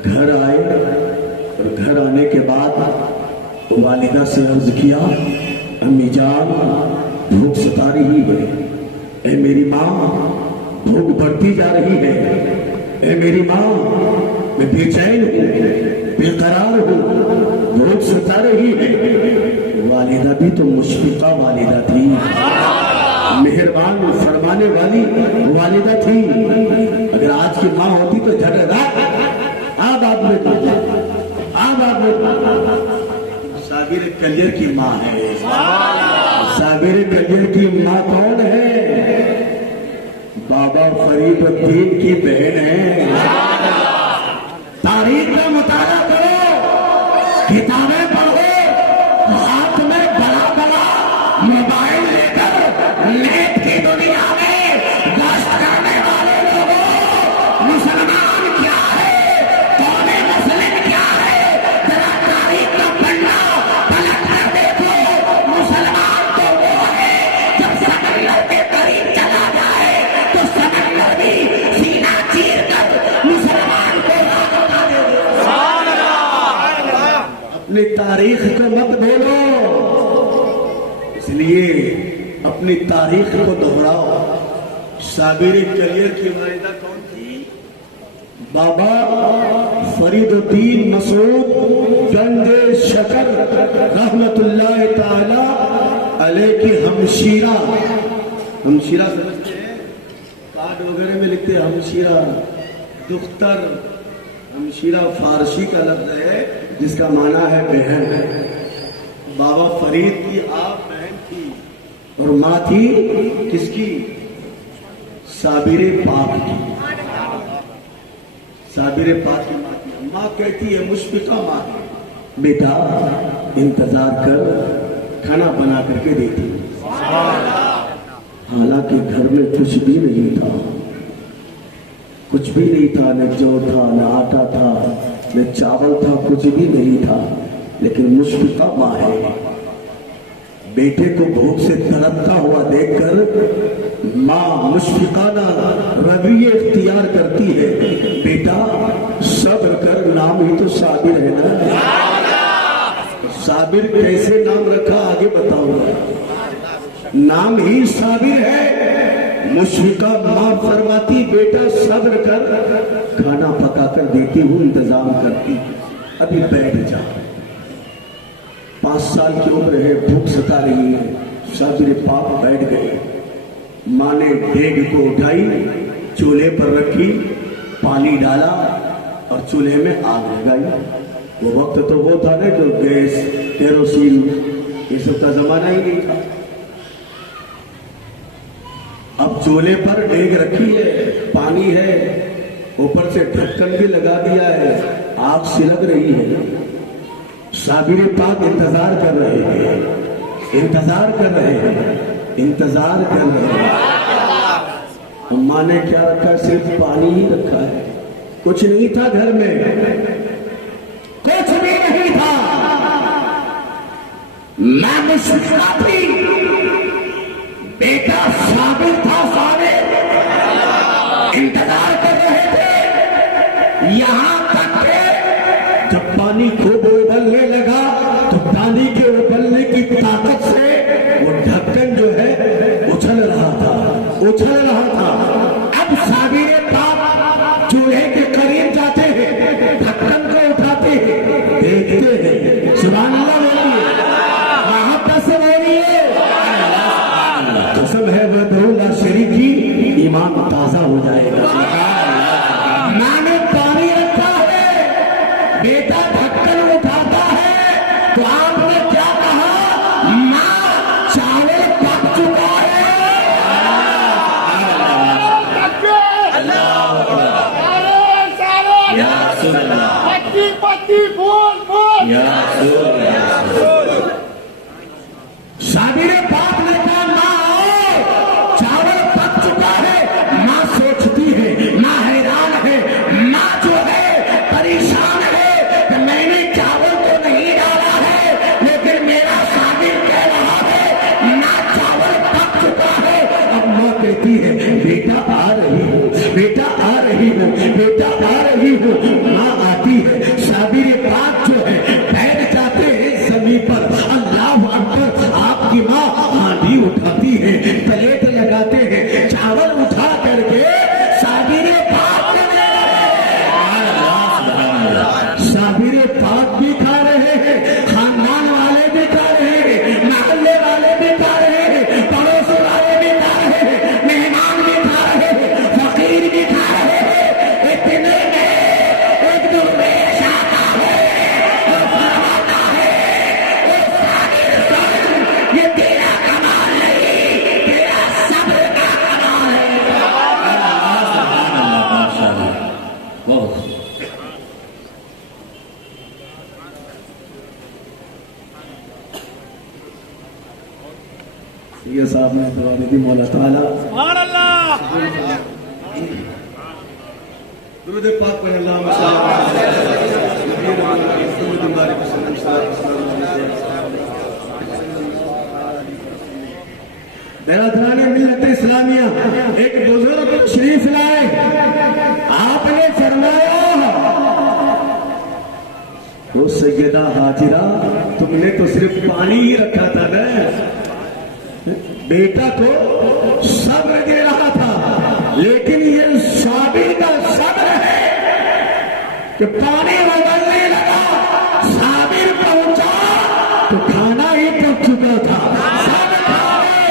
گھر آئے، اور گھر آنے کے بعد والدہ سے عرض کیا، امی جان بھوک ستا رہی ہے، اے میری ماں بھوک بڑھتی جا رہی ہے، اے میری ماں میں بے چین ہوں، بے قرار ہوں، بھوک ستا رہی ہے۔ والدہ بھی تو مشفقہ والدہ تھی، مہربان فرمانے والی والدہ تھی۔ اگر آج کی ماں ہوتی تو جھگڑا آب آپ نے صابر کلیئر کی ماں ہے۔ صابر کلیئر کی ماں کون ہے؟ بابا فرید الدین کی بہن ہے۔ تاریخ کا مطالعہ کرو، کتابیں پڑھو، ہاتھ میں بڑا بڑا موبائل لے کر نیٹ کی دنیا میں گشت کرنے والے لوگوں، مسلمان کیا ہے، کون مسلم کیا ہے، ذرا تاریخ کا پڑھنا پلٹ کر دیکھو۔ مسلمان تو وہ ہے جب سمندر کے قریب چلا جائے تو سمندر بھی سینہ چیر کر مسلمان کو راہ بتا دے۔ اپنی تاریخ کو مت بھولو، اس لیے اپنی تاریخ کو دہراؤ۔ صابر کلیئر کی والدہ کون تھی؟ بابا فرید الدین مسعود گنج شکر رحمت اللہ تعالی علیہ کی ہمشیرہ۔ ہمشیرہ سمجھتے ہیں؟ کارڈ وغیرہ میں لکھتے ہیں ہمشیرہ، دختر۔ ہمشیرہ فارسی کا لفظ ہے جس کا معنی ہے بہن۔ بابا فرید کی آپ بہن تھی، اور ماں تھی کس کی؟ صابر پاک کی۔ صابر پاک کی ماں تھی۔ ماں کہتی ہے، مشفقہ ماں ہے، بیٹا انتظار کر، کھانا بنا کر کے دیتی۔ حالانکہ گھر میں کچھ بھی نہیں تھا، کچھ بھی نہیں تھا، نہ جو تھا، نہ آٹا تھا، نہ چاول تھا، کچھ بھی نہیں تھا، لیکن مشفقہ ماں ہے۔ بیٹے کو بھوک سے تڑپتا ہوا دیکھ کر ماں مشفقانہ رویہ اختیار کرتی ہے، بیٹا صبر کر، نام ہی تو صابر ہے نا۔ صابر کیسے نام رکھا آگے بتاؤں گا، نام ہی صابر ہے۔ مشفقہ ماں فرماتی، بیٹا صبر کر، کھانا پکا کر دیتی ہوں، انتظام کرتی، ابھی بیٹھ جا۔ 5 سال کی عمر ہے، بھوک ستا رہی ہے، صابر پاک بیٹھ گئے۔ ماں نے دیگ کو اٹھائی، چولہے پر رکھی، پانی ڈالا اور چولہے میں آگ لگائی. وہ وقت تو وہ تھا نا جو گیس، کیروسین یہ سب کا زمانہ ہی نہیں تھا. اب چولہے پر دیگ رکھی ہے، پانی ہے، اوپر سے ڈھکن بھی لگا دیا ہے، آگ سلگ رہی ہے. صابر پاک انتظار کر رہے ہیں، انتظار کر رہے ہیں، انتظار کر رہے ہیں. اماں نے کیا رکھا؟ صرف پانی ہی رکھا ہے. کچھ نہیں تھا گھر میں، کچھ بھی نہیں تھا. میں مسکراتی، بیٹا صابر تھا، صابر انتظار کر رہے تھے. یہاں تک کہ جب پانی خوب ابلنے لگا تو پانی کے ابلنے کی طاقت سے وہ ڈھکن جو ہے اچھل رہا تھا، اچھل رہا تھا. اب صابر پاک چولہے کے قریب جاتے ہیں، ڈھکن کو اٹھاتے ہیں، دیکھتے ہیں. سبحان اللہ بولیے، محبت سے بولیے. قسم ہے وحدہ لا شریک کی، ایمان تازہ ہو جائے گا. ماں نے پانی رکھا ہے، بیٹا ڈھکن اٹھاتا ہے تو آپ نے کیا کہا؟ ماں چاول پک چکا ہے. یا رسول اللہ، پتی بول بول. یا رسول اللہ. صابر پاک نے کہا ماں آؤ، چاول پک چکا ہے. ماں سوچتی ہے، ماں حیران ہے، ماں جو ہے پریشان ہے کہ میں نے چاول تو نہیں ڈالا ہے، لیکن میرا صابر کہہ رہا ہے ماں چاول پک چکا ہے. اب ماں کہتی ہے بیٹا آ رہی ہوں، بیٹا آ رہی ہوں، بیٹا آ رہی ہوں. ماں آتی ہے، صابر پاک جو ہے بیٹھ جاتے ہیں زمین پر. اللہ اکبر. آپ کی ماں ہانڈی اٹھاتی ہے، پلیٹ لگاتے ہیں، چاول اٹھا کر کے صابر پاک نے صابر پاک بھی کھا رہے ہیں، خاندان والے بھی کھا رہے ہیں، محلے والے بھی کھا رہے ہیں، پڑوس والے بھی کھا رہے ہیں، مہمان بھی کھا رہے ہیں، فقیر بھی کھا رہے ہیں. اتنے میں ایک درویش آتا ہے، وہ فرماتا ہے اے صابر سن، یہ تیرا کمال نہیں، تیرا صبر کا کمال ہے. سبحان اللہ، ماشاء اللہ. بہت یہ صاحب نے دعا دی مولا تعالیٰ سبحان اللہ. درود پاک پڑھ. اللہم صل علی برادران ملت اسلامیہ، ایک بزرگ تشریف لائے. آپ نے فرمایا وہ سیدہ ہاجرہ تم نے تو صرف پانی ہی رکھا تھا نا، بیٹا کو صبر دے رہا تھا، لیکن یہ صابر کا صبر ہے کہ پانی بدلنے لگا، صابر پہنچا تو کھانا ہی پک چکا تھا. سب کھا گئے،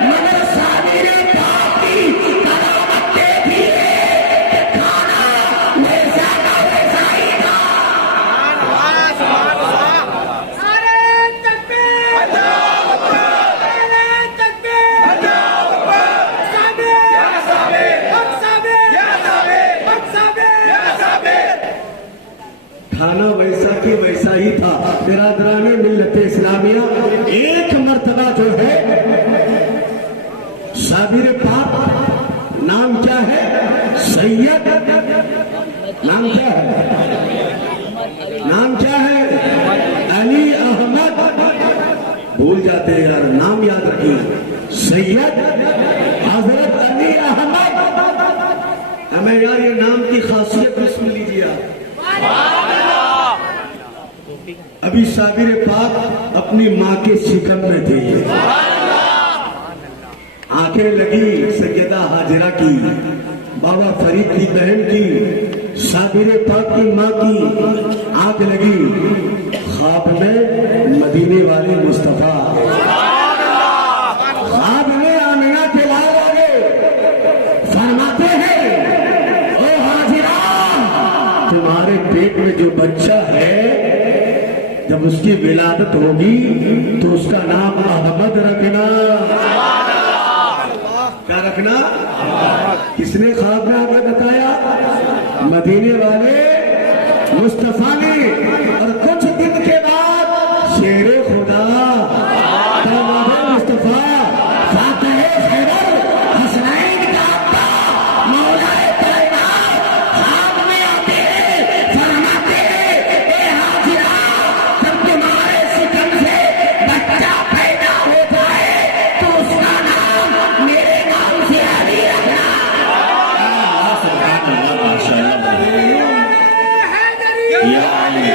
مگر صابر پاک کی کرامت دیکھی ہے کہ کھانا ویسا کا ویسا ہی تھا. نعرہ تکبیر. اللہ اکبر. نعرہ تکبیر. اللہ اکبر. صابر. یا صابر. حق صابر. یا صابر. حق صابر. یا صابر. کھانا ویسا کہ ویسا ہی تھا. برادران ملت اسلامیہ، ایک مرتبہ جو ہے صابر پاک، نام کیا ہے؟ سید. نام کیا ہے؟ نام کیا ہے؟ علی احمد. بھول جاتے ہیں یار، نام یاد رکھیے. سید حضرت علی احمد. ہمیں یار یہ نام کی خاصیت سن لیجیے. ابھی صابر پاک اپنی ماں کے شکم میں تھے. آنکھیں لگی سیدہ ہاجرہ کی، بابا فرید کی بہن کی، صابر پاک کی ماں کی آنکھ لگی. خواب میں مدینے والے مصطفیٰ، خواب میں آمنہ کے لال آ گئے. میں جو بچہ ہے جب اس کی ولادت ہوگی تو اس کا نام احمد رکھنا. کیا رکھنا؟ کس نے خواب میں آگے بتایا؟ مدینے والے مصطفیٰ نے. اور کچھ دن کے بعد شیر خدا مصطفیٰ فاتح خیبر حسنین کا ابا مولا کائنات خواب میں آتے ہیں، فرماتے ہیں اے حاضرہ جب تمہارے شکم سے بچہ پیدا ہوتا ہے تو اس کا نام میرے نام سے علی رکھنا. سبحان اللہ ماشاء اللہ. یا علی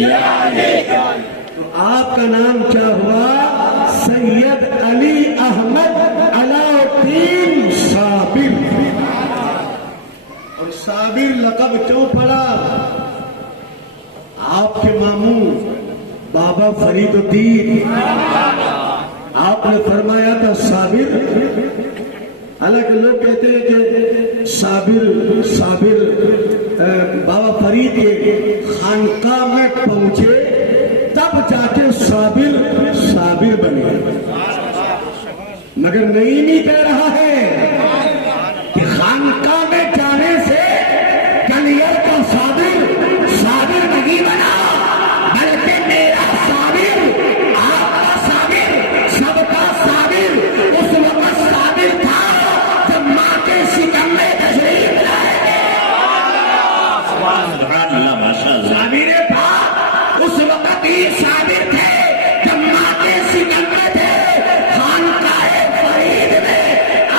یا علی. تو آپ کا نام کیا ہوا؟ سید علی احمد علاء الدین صابر. اور صابر لقب کیوں پڑا؟ آپ کے ماموں بابا فرید الدین، آپ نے فرمایا تھا صابر. حالانکہ لوگ کہتے ہیں کہ صابر بابا فرید کے خانقاہ میں پہنچے تب جا کے صابر بنے. مگر نئی کہہ رہا ہے کہ خانقاہ میں جانے سے کلیئر کا صابر نہیں بنا، بلکہ میرا صابر، آپ کا صابر، سب کا صابر اس وقت صابر تھا جب ماں کے شکم میں تشریف لائے. سبحان اللہ ماشاء اللہ. صابر پاک اس وقت ہی صابر تھے جب ماں کے شکم میں تھے. خانقاہ فرید میں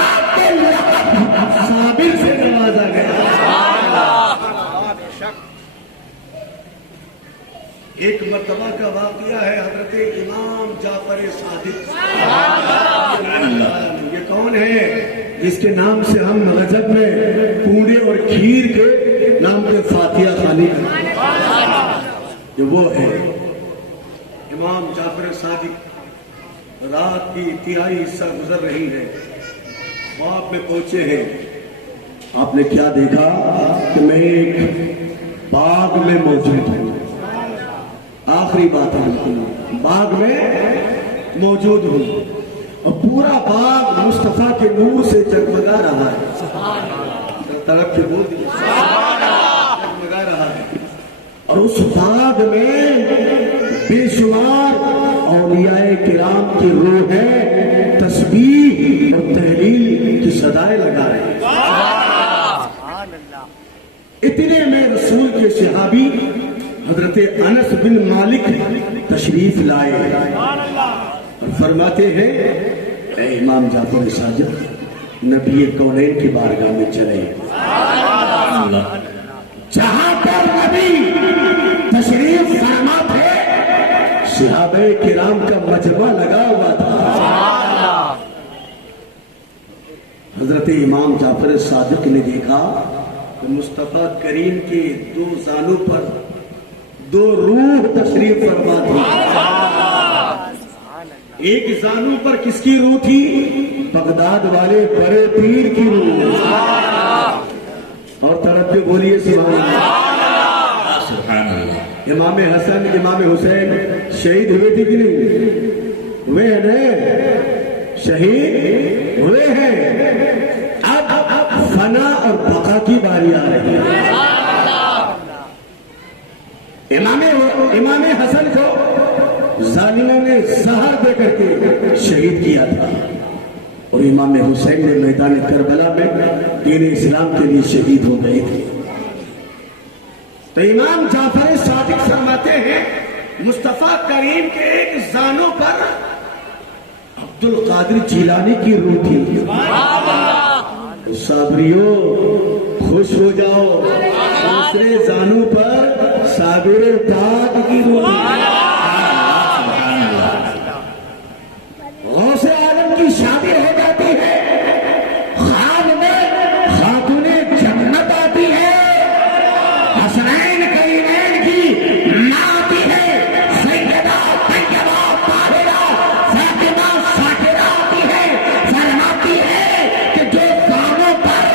آپ کو لقب صابر سے نوازا گیا. ایک مرتبہ کا واقعہ ہے، حضرت امام جعفر صادق. یہ کون ہے جس کے نام سے ہم رجب میں پوڑے اور کھیر کے نام پہ فاتحہ خوانی کرتے ہیں؟ یہ وہ ہے امام جعفر صادق. رات کی انتہائی حصہ گزر رہی ہے، خواب میں پہنچے ہیں. آپ نے کیا دیکھا کہ میں ایک باغ میں موجود ہوں. آخری بات ہے، باغ میں موجود ہوں اور پورا باغ مصطفیٰ کے نور سے جگمگا رہا ہے. طرف کے بول دیا جگمگا رہا ہے. اور اس باغ میں بے شمار اولیاء کرام کی روح ہے، تسبیح اور تحلیل کی صدائیں لگا رہے ہیں. اتنے میں رسول کے صحابی حضرت انس بن مالک تشریف لائے اور فرماتے ہیں اے امام جعفر صادق، نبی کونین کی بارگاہ میں چلے. جہاں پر نبی تشریف فرما تھے صحابہ کرام کا مجمع لگا ہوا تھا. حضرت امام جعفر صادق نے دیکھا کہ مصطفیٰ کریم کے دو زانوں پر دو روح تشریف فرما تھی. ایک زانو پر کس کی روح تھی؟ بغداد والے بڑے پیر کی روح. اور طرف کے بولیے سبحان اللہ. امام حسن امام حسین شہید ہوئے تھے کہ نہیں ہوئے ہیں نا؟ شہید ہوئے ہیں. اب فنا اور بقا کی باری آ رہی ہے. امام حسن کو ظالموں نے زہر دے کر کے شہید کیا تھا اور امام حسین نے میدان کربلا میں دین اسلام کے لیے شہید ہو گئے تھے. تو امام جعفر صادق فرماتے ہیں مصطفیٰ کریم کے ایک زانوں پر عبد القادر جیلانی کی روح تھی. صابریو خوش ہو جاؤ، دوسرے زانوں پر صابر پاک کی روح تھی. غوث عالم کی شادی ہو جاتی ہے، خواب میں خاتون جنت آتی ہے، حسنین کریمین کی ماں آتی ہے، سیدہ طیبہ طاہرہ فاطمہ ساکرہ آتی ہے. فرماتی ہے کہ جو کاموں پر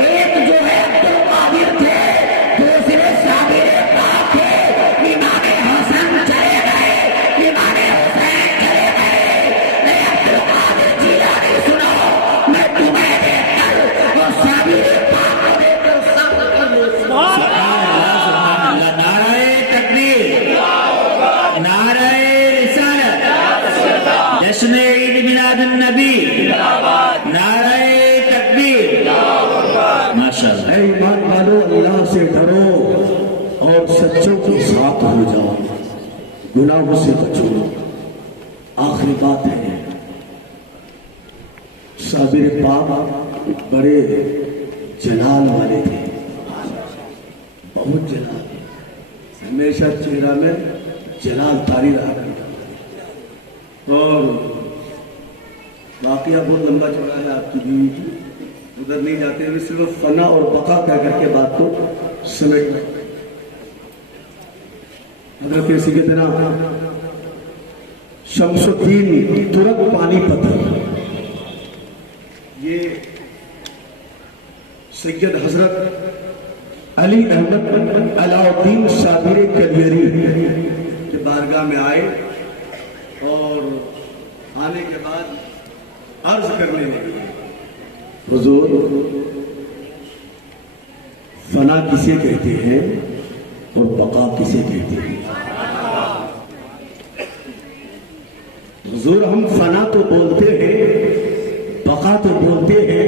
ایک جو ہے عبد القادر تھے، دوسرے جشن عید میلاد النبی نعرہ تکبیر ماشاءاللہ. اے ایمان والو اللہ سے ڈرو اور سچوں کے ساتھ ہو جاؤ گناہوں سے بچو. آخری بات ہے صابر پاک بڑے جلال والے تھے بہت جلال ہمیشہ چہرہ میں جلال طاری رہا کرتا اور واقعہ بہت لمبا چوڑا ہے آپ کی بیوی کی ادھر نہیں جاتے ہوئے صرف فنا اور بقا کہہ کر کے بات کو سمیٹ رہے. حضرت سیدنا شمس الدین ترک پانی پتھر یہ سید حضرت علی احمد علاء الدین صابر کلیری کے بارگاہ میں آئے اور آنے کے بعد عرض کرنے لگے حضور فنا کسے کہتے ہیں اور بقا کسے کہتے ہیں؟ حضور ہم فنا تو بولتے ہیں بقا تو بولتے ہیں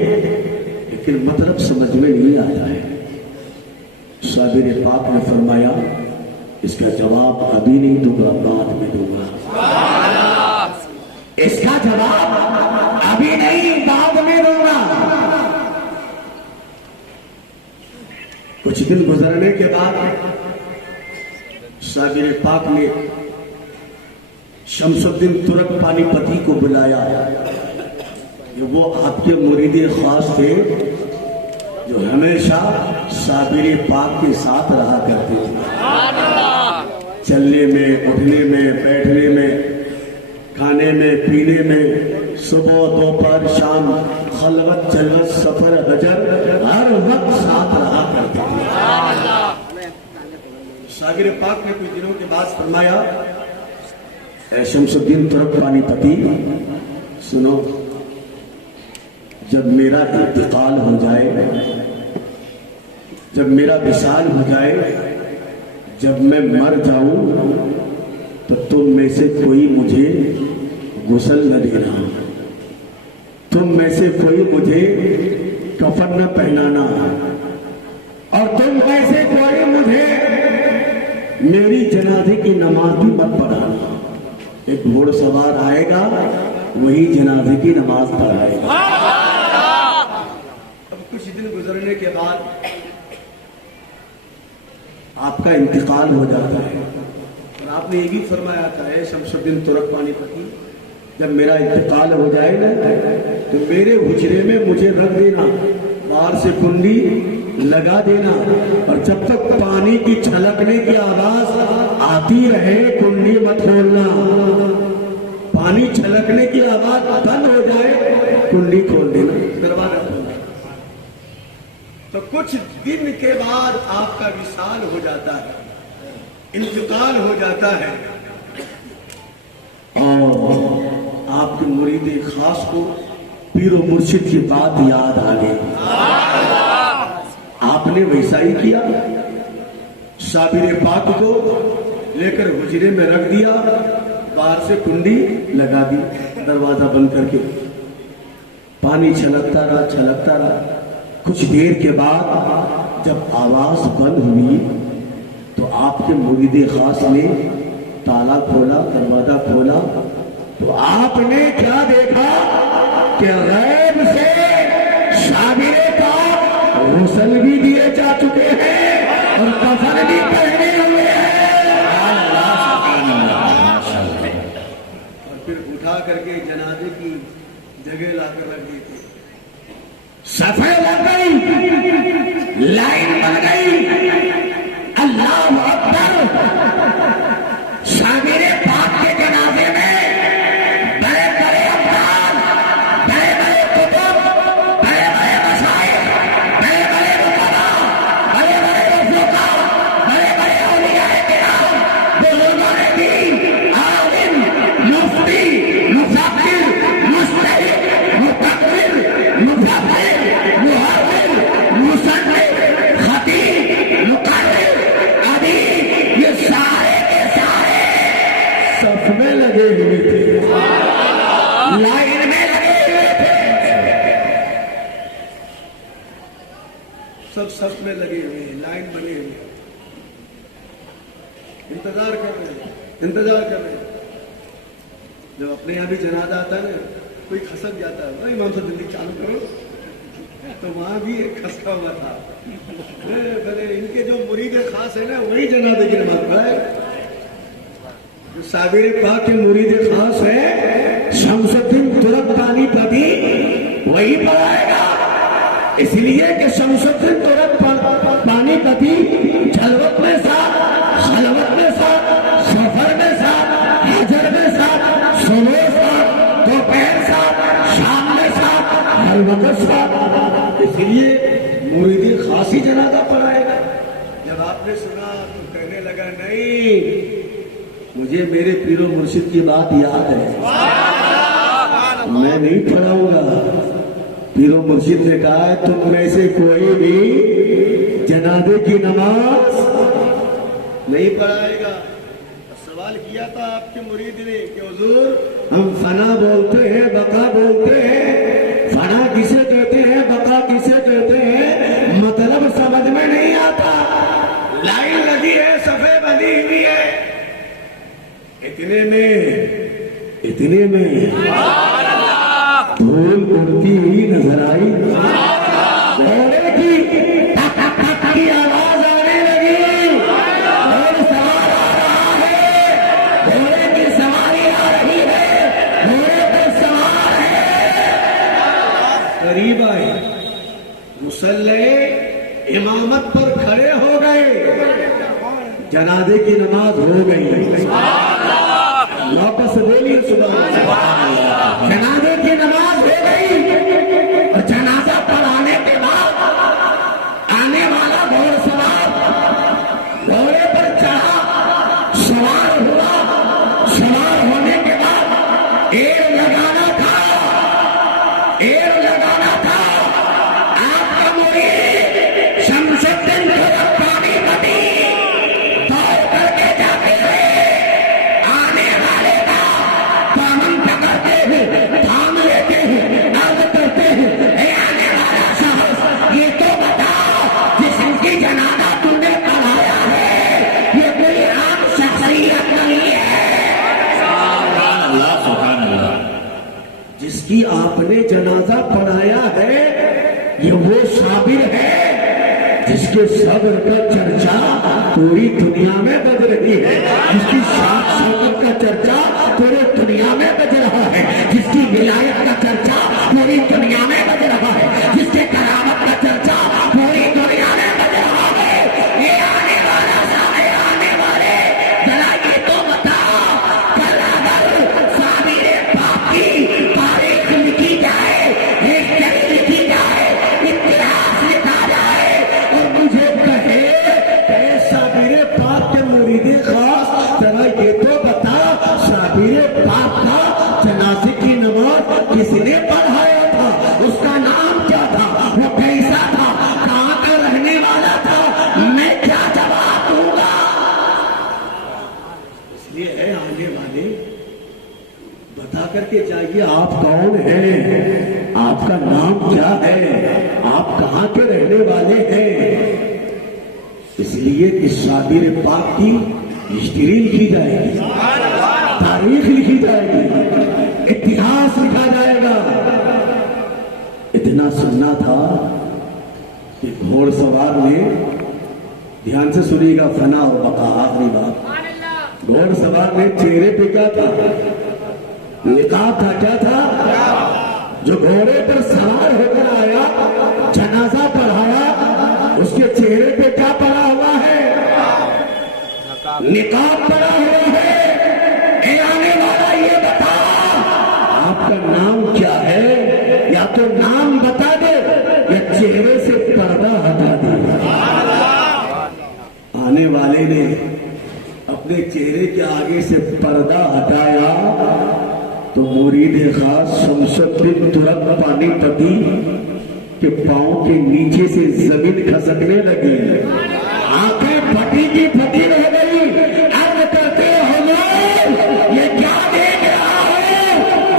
لیکن مطلب سمجھ میں نہیں آتا ہے. صابر پاک نے فرمایا اس کا جواب ابھی نہیں دوں گا بعد میں دوں گا. اس کا جواب ابھی نہیں بعد میں دوں گا. کچھ دن گزرنے کے بعد صابر پاک نے شمس الدین ترک پانی پتی کو بلایا. وہ آپ کے مرید خاص تھے جو ہمیشہ صابر پاک کے ساتھ رہا کرتے تھے. چلنے میں اٹھنے میں بیٹھنے میں کھانے میں پینے میں صبح دوپہر شام خلوت جلوت سفر حجر ہر وقت ساتھ رہا کرتے تھے. صابر پاک نے کچھ دنوں کے بعد فرمایا اے شمس الدین ترک پانی پتی سنو جب میرا انتقال ہو جائے جب میرا وصال ہو جائے جب میں مر جاؤں تو تم میں سے کوئی مجھے غسل نہ دینا تم میں سے کوئی مجھے کفن نہ پہنانا اور تم میں سے کوئی مجھے میری جنازے کی نماز بھی مت پڑھانا. ایک گھوڑ سوار آئے گا وہی جنازے کی نماز پڑھائے گا. اب کچھ دن گزرنے کے بعد آپ کا انتقال ہو جاتا ہے اور آپ نے یہ بھی فرمایا تھا اے شمس الدین ترک پانی پتی جب میرا انتقال ہو جائے نا تو میرے حجرے میں مجھے رکھ دینا باہر سے کنڈی لگا دینا اور جب تک پانی کی چھلکنے کی آواز آتی رہے کنڈی مت کھولنا. پانی چھلکنے کی آواز بند ہو جائے کنڈی کھول دینا دروازہ کھولنا. تو کچھ دن کے بعد آپ کا وصال ہو جاتا ہے انتقال ہو جاتا ہے اور آپ کے مرید خاص کو پیر و مرشد کی بات یاد آ گئی. آپ نے ویسا ہی کیا صابر پاک کو لے کر حجرے میں رکھ دیا باہر سے کنڈی لگا دی دروازہ بند کر کے پانی چھلکتا رہا. کچھ دیر کے بعد جب آواز بند ہوئی تو آپ کے مرید خاص نے تالا کھولا دروازہ کھولا تو آپ نے کیا دیکھا کہ غیب سے صابر پاک غسل بھی دیے جا چکے ہیں اور کفن بھی پہنے ہوئے ہیں. اور پھر اٹھا کر کے جنازے کی جگہ لا کر رکھ دی تھی. صفحے لگ گئی لائن بن گئی. اللہ اکبر. صابر پاک کے جنازے میں بڑے بڑے افراد بڑے بڑے کتب بڑے بڑے مسائل بڑے بڑے وکلاء بڑے بڑے رفقاء بڑے بڑے اولیاء کرام بزرگان دین عالم مفتی مفکر مجتہد مفکر مفسر محرر مصنف خطیب مقرر ادیب یہ سارے کے صف میں لگے ہوئے ہیں، لائن بنے ہوئے ہیں، انتظار کر رہے ہیں، انتظار کر رہے ہیں. جب اپنے یہاں بھی جنازہ آتا ہے نا، کوئی کھسک جاتا ہے، امام صاحب جلدی چالو کرو، تو وہاں بھی ایک کھسکا ہوا تھا. بھلے ان کے جو مرید خاص ہے نا وہی جنازے کی نماز پڑھائے. جو صابر پاک کے مرید خاص ہے شمس الدین ترک پانی پتی وہی پڑھائے گا. اس لیے کہ شمس الدین ترک پانی پتی جلوت میں ساتھ، خلوت میں ساتھ، سفر میں ساتھ، حجر میں ساتھ، صبح ساتھ، دوپہر ساتھ، شام میں ساتھ، ہر وقت ساتھ. اس لیے مرید خاصی جنازہ پڑھائے گا. جب آپ نے سنا تو کہنے لگا نہیں، مجھے میرے پیر و مرشد کی بات یاد ہے، میں نہیں پڑھاؤں گا. پیر و مرشد نے کہا ہے تم میں سے کوئی بھی جنازے کی نماز نہیں پڑھائے گا. سوال کیا تھا آپ کے مرید نے کہ حضور ہم فنا بولتے ہیں، بقا بولتے ہیں، فنا کسے کہتے ہیں، بقا کسے کہتے ہیں، مطلب سمجھ میں نہیں آتا. لائن لگی ہے، صفحے بنی ہوئی ہے، اتنے میں دھول اڑتی ہوئی نظر آئی، گھوڑے کی ٹک ٹک ٹک کی آواز آنے لگی، اور سوار آ رہا ہے، گھوڑے کی سواری آ رہی ہے، گھوڑے پر سوار ہے. قریب آئے، مصلی امامت پر کھڑے ہو گئے، جنازے کی نماز ہو گئی. واپس بولیے سبحان اللہ. جنازے کی نماز ہو گئی اور جنازہ پڑھانے کے بعد آنے والا گھوڑ سوار گھوڑے پر چڑھا، سوار ہوا. سوار ہونے کے بعد ایڑ لگانا تھا. آپ کا مرید شمس الدین ترک پانی پتی دوڑ کر کے جاتے ہیں، آنے والے کا دامن پکڑتے ہیں، تھام لیتے ہیں، عرض کرتے ہیں اے آنے والا شخص یہ تو بتا جس کی جنازہ تم نے پڑھایا ہے یہ کوئی عام شخصیت نہیں ہے. سبحان اللہ. جس کی آپ نے جنازہ پڑھایا ہے یہ وہ صابر ہے جس کے صبر کا چرچا پوری دنیا میں بج رہی ہے، جس کی شان شوکت کا چرچا پوری دنیا میں بج رہا ہے، جس کی ولایت کا چرچا پوری دنیا میں بج رہا ہے، جس کے کرامت کا چرچا پوری دنیا میں بج رہا ہے. یہ آنے والا سامنے آنے والے ذرا یہ تو بتا، کل اگر صابر پاک کی تاریخ لکھی جائے، ہسٹری لکھی جائے، اتہاس لکھا جائے اور مجھے کہے اے صابر پاک کے مرید خاص ذرا یہ تو بتا صابر پاک کا جنازے کی نماز کس نے پڑھایا تھا، اس کا نام کیا تھا، وہ کیسا تھا، کہاں کا رہنے والا تھا، میں کیا جواب دوں گا. اس لیے اے آنے والے بتا کر کے جائیے آپ کون ہیں، آپ کا نام کیا ہے، آپ کہاں کے رہنے والے ہیں. اس لیے اس صابر پاک کی ہسٹری لکھی جائے گی، تاریخ لکھی جائے گی، اتہاس لکھا جائے گا. اتنا سننا تھا کہ گھوڑ سوار نے، دھیان سے سنیے گا، فنا اور بقا آخری بات. گھوڑ سوار نے چہرے پہ کیا تھا، نقاب تھا، کیا تھا، جو گھوڑے پر سوار ہو کر آیا جنازہ پڑھایا اس کے چہرے پہ کیا پڑا ہوا ہے، نقاب پڑا ہوا ہے. اے آنے والا یہ بتا آپ کا نام کیا ہے، یا تو نام بتا دے یا چہرے سے پردہ ہٹا دے. آنے والے نے اپنے چہرے کے آگے سے پردہ ہٹایا تو مرید خاص شمس الدین ترک پانی پتی کے پاؤں کے نیچے سے زمین کھسکنے لگی، آنکھیں پھٹی کی پھٹی رہ گئی. عرض کرتے حضور یہ کیا دیکھ رہا ہے،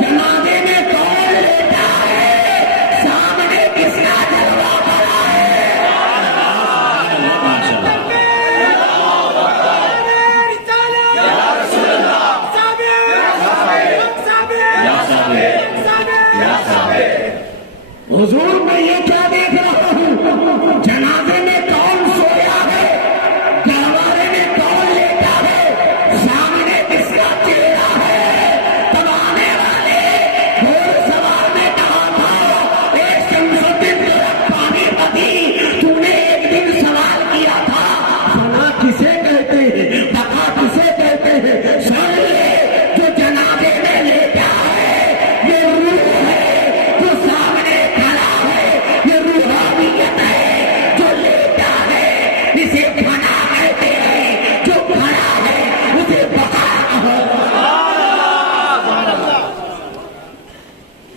جنازے میں کون لیٹا ہے، سامنے کس کا جلوہ پڑا ہے. حضور میں یہ کیا دیکھ رہا ہوں؟ جنازے میں کون سویا ہے، گہوارے میں کون لیٹا ہے، سامنے کس کا چہرہ ہے؟ تب آنے والے گھوڑ سوار نے کہا تھا، اے شمس الدین ربانی پتی، تو نے ایک دن سوال کیا تھا فنا کسے کہتے ہیں، بقا کسے کہتے ہیں؟ سن لے، جو جنازے میں لیٹا ہے یہ روح ہے، جو سامنے کھڑا ہے یہ روحانیت ہے، جو لیٹا ہے اسے فنا کہتے ہیں، جو کھڑا ہے اسے بقا کہو۔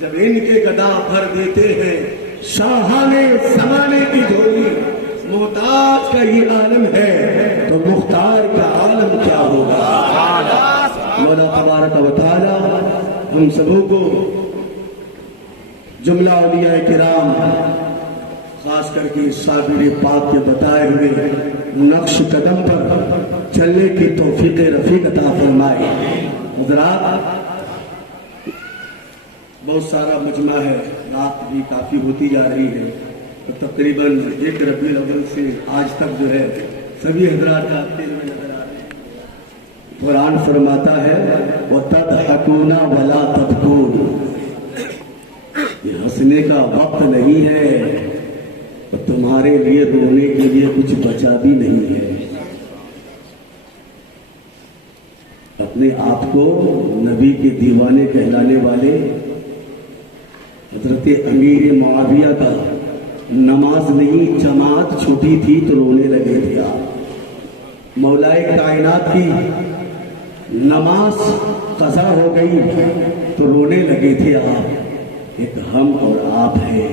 جب ان کے گدا بھر دیتے ہیں شاہانے زمانے کی جھولی، محتاج کا یہ عالم ہے تو مختار کا عالم کیا ہوگا؟ مولا تبارک و تعالی ہم سبوں کو جملہ اولیاء کرام، خاص کر کے صابر پاک کے بتائے ہوئے نقش قدم پر چلنے کی توفیق رفیق عطا فرمائے۔ حضرات، بہت سارا مجمع ہے، رات بھی کافی ہوتی جا رہی ہے، تقریباً 1 ربیع الاول سے آج تک جو ہے سبھی حضرات آتے ہوئے نظر آ رہے ہیں۔ قرآن فرماتا ہے وَتَضْحَكُونَ وَلَا تَبْكُونَ، یہ ہنسنے کا وقت نہیں ہے اور تمہارے لیے رونے کے لیے کچھ بچا بھی نہیں ہے۔ اپنے آپ کو نبی کے دیوانے کہلانے والے حضرت امیر معاویہ کا نماز نہیں جماعت چھوٹی تھی تو رونے لگے تھے آپ، مولائے کائنات کی نماز قضا ہو گئی تو رونے لگے تھے آپ۔ ایک ہم اور آپ ہیں،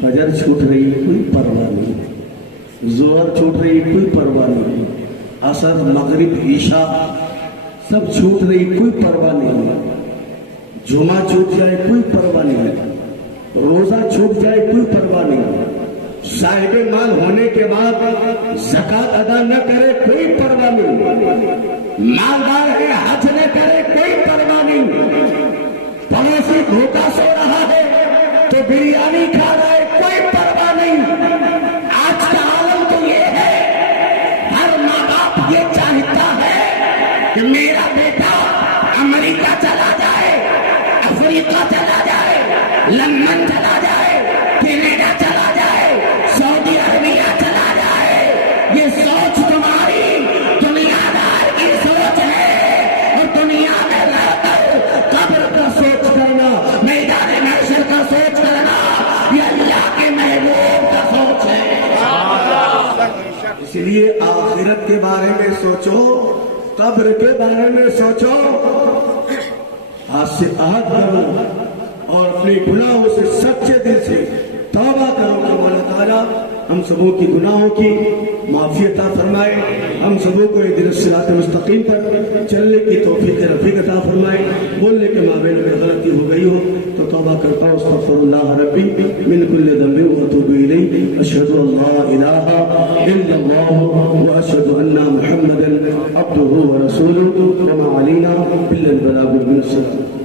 فجر چھوٹ رہی کوئی پرواہ نہیں، ظہر چھوٹ رہی کوئی پرواہ نہیں، عصر مغرب عشاء سب چھوٹ رہی کوئی پرواہ نہیں، جمعہ چھوٹ جائے کوئی پرواہ نہیں، روزہ چھوٹ جائے کوئی پرواہ نہیں، صاحب مال ہونے کے بعد زکوٰۃ ادا نہ کرے کوئی پرواہ نہیں، مالدار ہے حج نہ کرے کوئی پرواہ نہیں، پڑوسی بھوکا سو رہا ہے تو بریانی کھا رہا ہے کوئی پرواہ نہیں۔ آج کا عالم تو یہ ہے، ہر ماں باپ یہ چاہتا ہے کہ میرا بیٹا امریکہ چلا جائے، افریقہ چلا جائے، لندن چلا جائے، کینیڈا چلا جائے، سعودی عربیہ چلا جائے۔ یہ سوچ تمہاری دنیا دار کی سوچ ہے، اور دنیا میں رہ کر قبر کا سوچ کرنا، میدان محشر کا سوچ کرنا، یہ اللہ کے محبوب کا سوچ ہے۔ اس لیے آخرت کے بارے میں سوچو، قبر کے بارے میں سوچو، آج سے عہد کرو اور اپنے گناہوں سے سچے دل سے توبہ کرو کہ مولا تعالیٰ ہم سبوں کی گناہوں کی معافی عطا فرمائے، ہم سبوں کو اہدنا الصراط المستقیم پر چلنے کی توفیق رفیق عطا فرمائے۔ بولنے کے مابین اگر غلطی ہو گئی ہو تو توبہ کرتا ہوں، استغفر اللہ ربی من کل ذنب واتوب الیہ، اشہد ان لا الہ الا اللہ واشہد ان محمدا عبدہ ورسولہ، وما علینا الا البلاغ المبین۔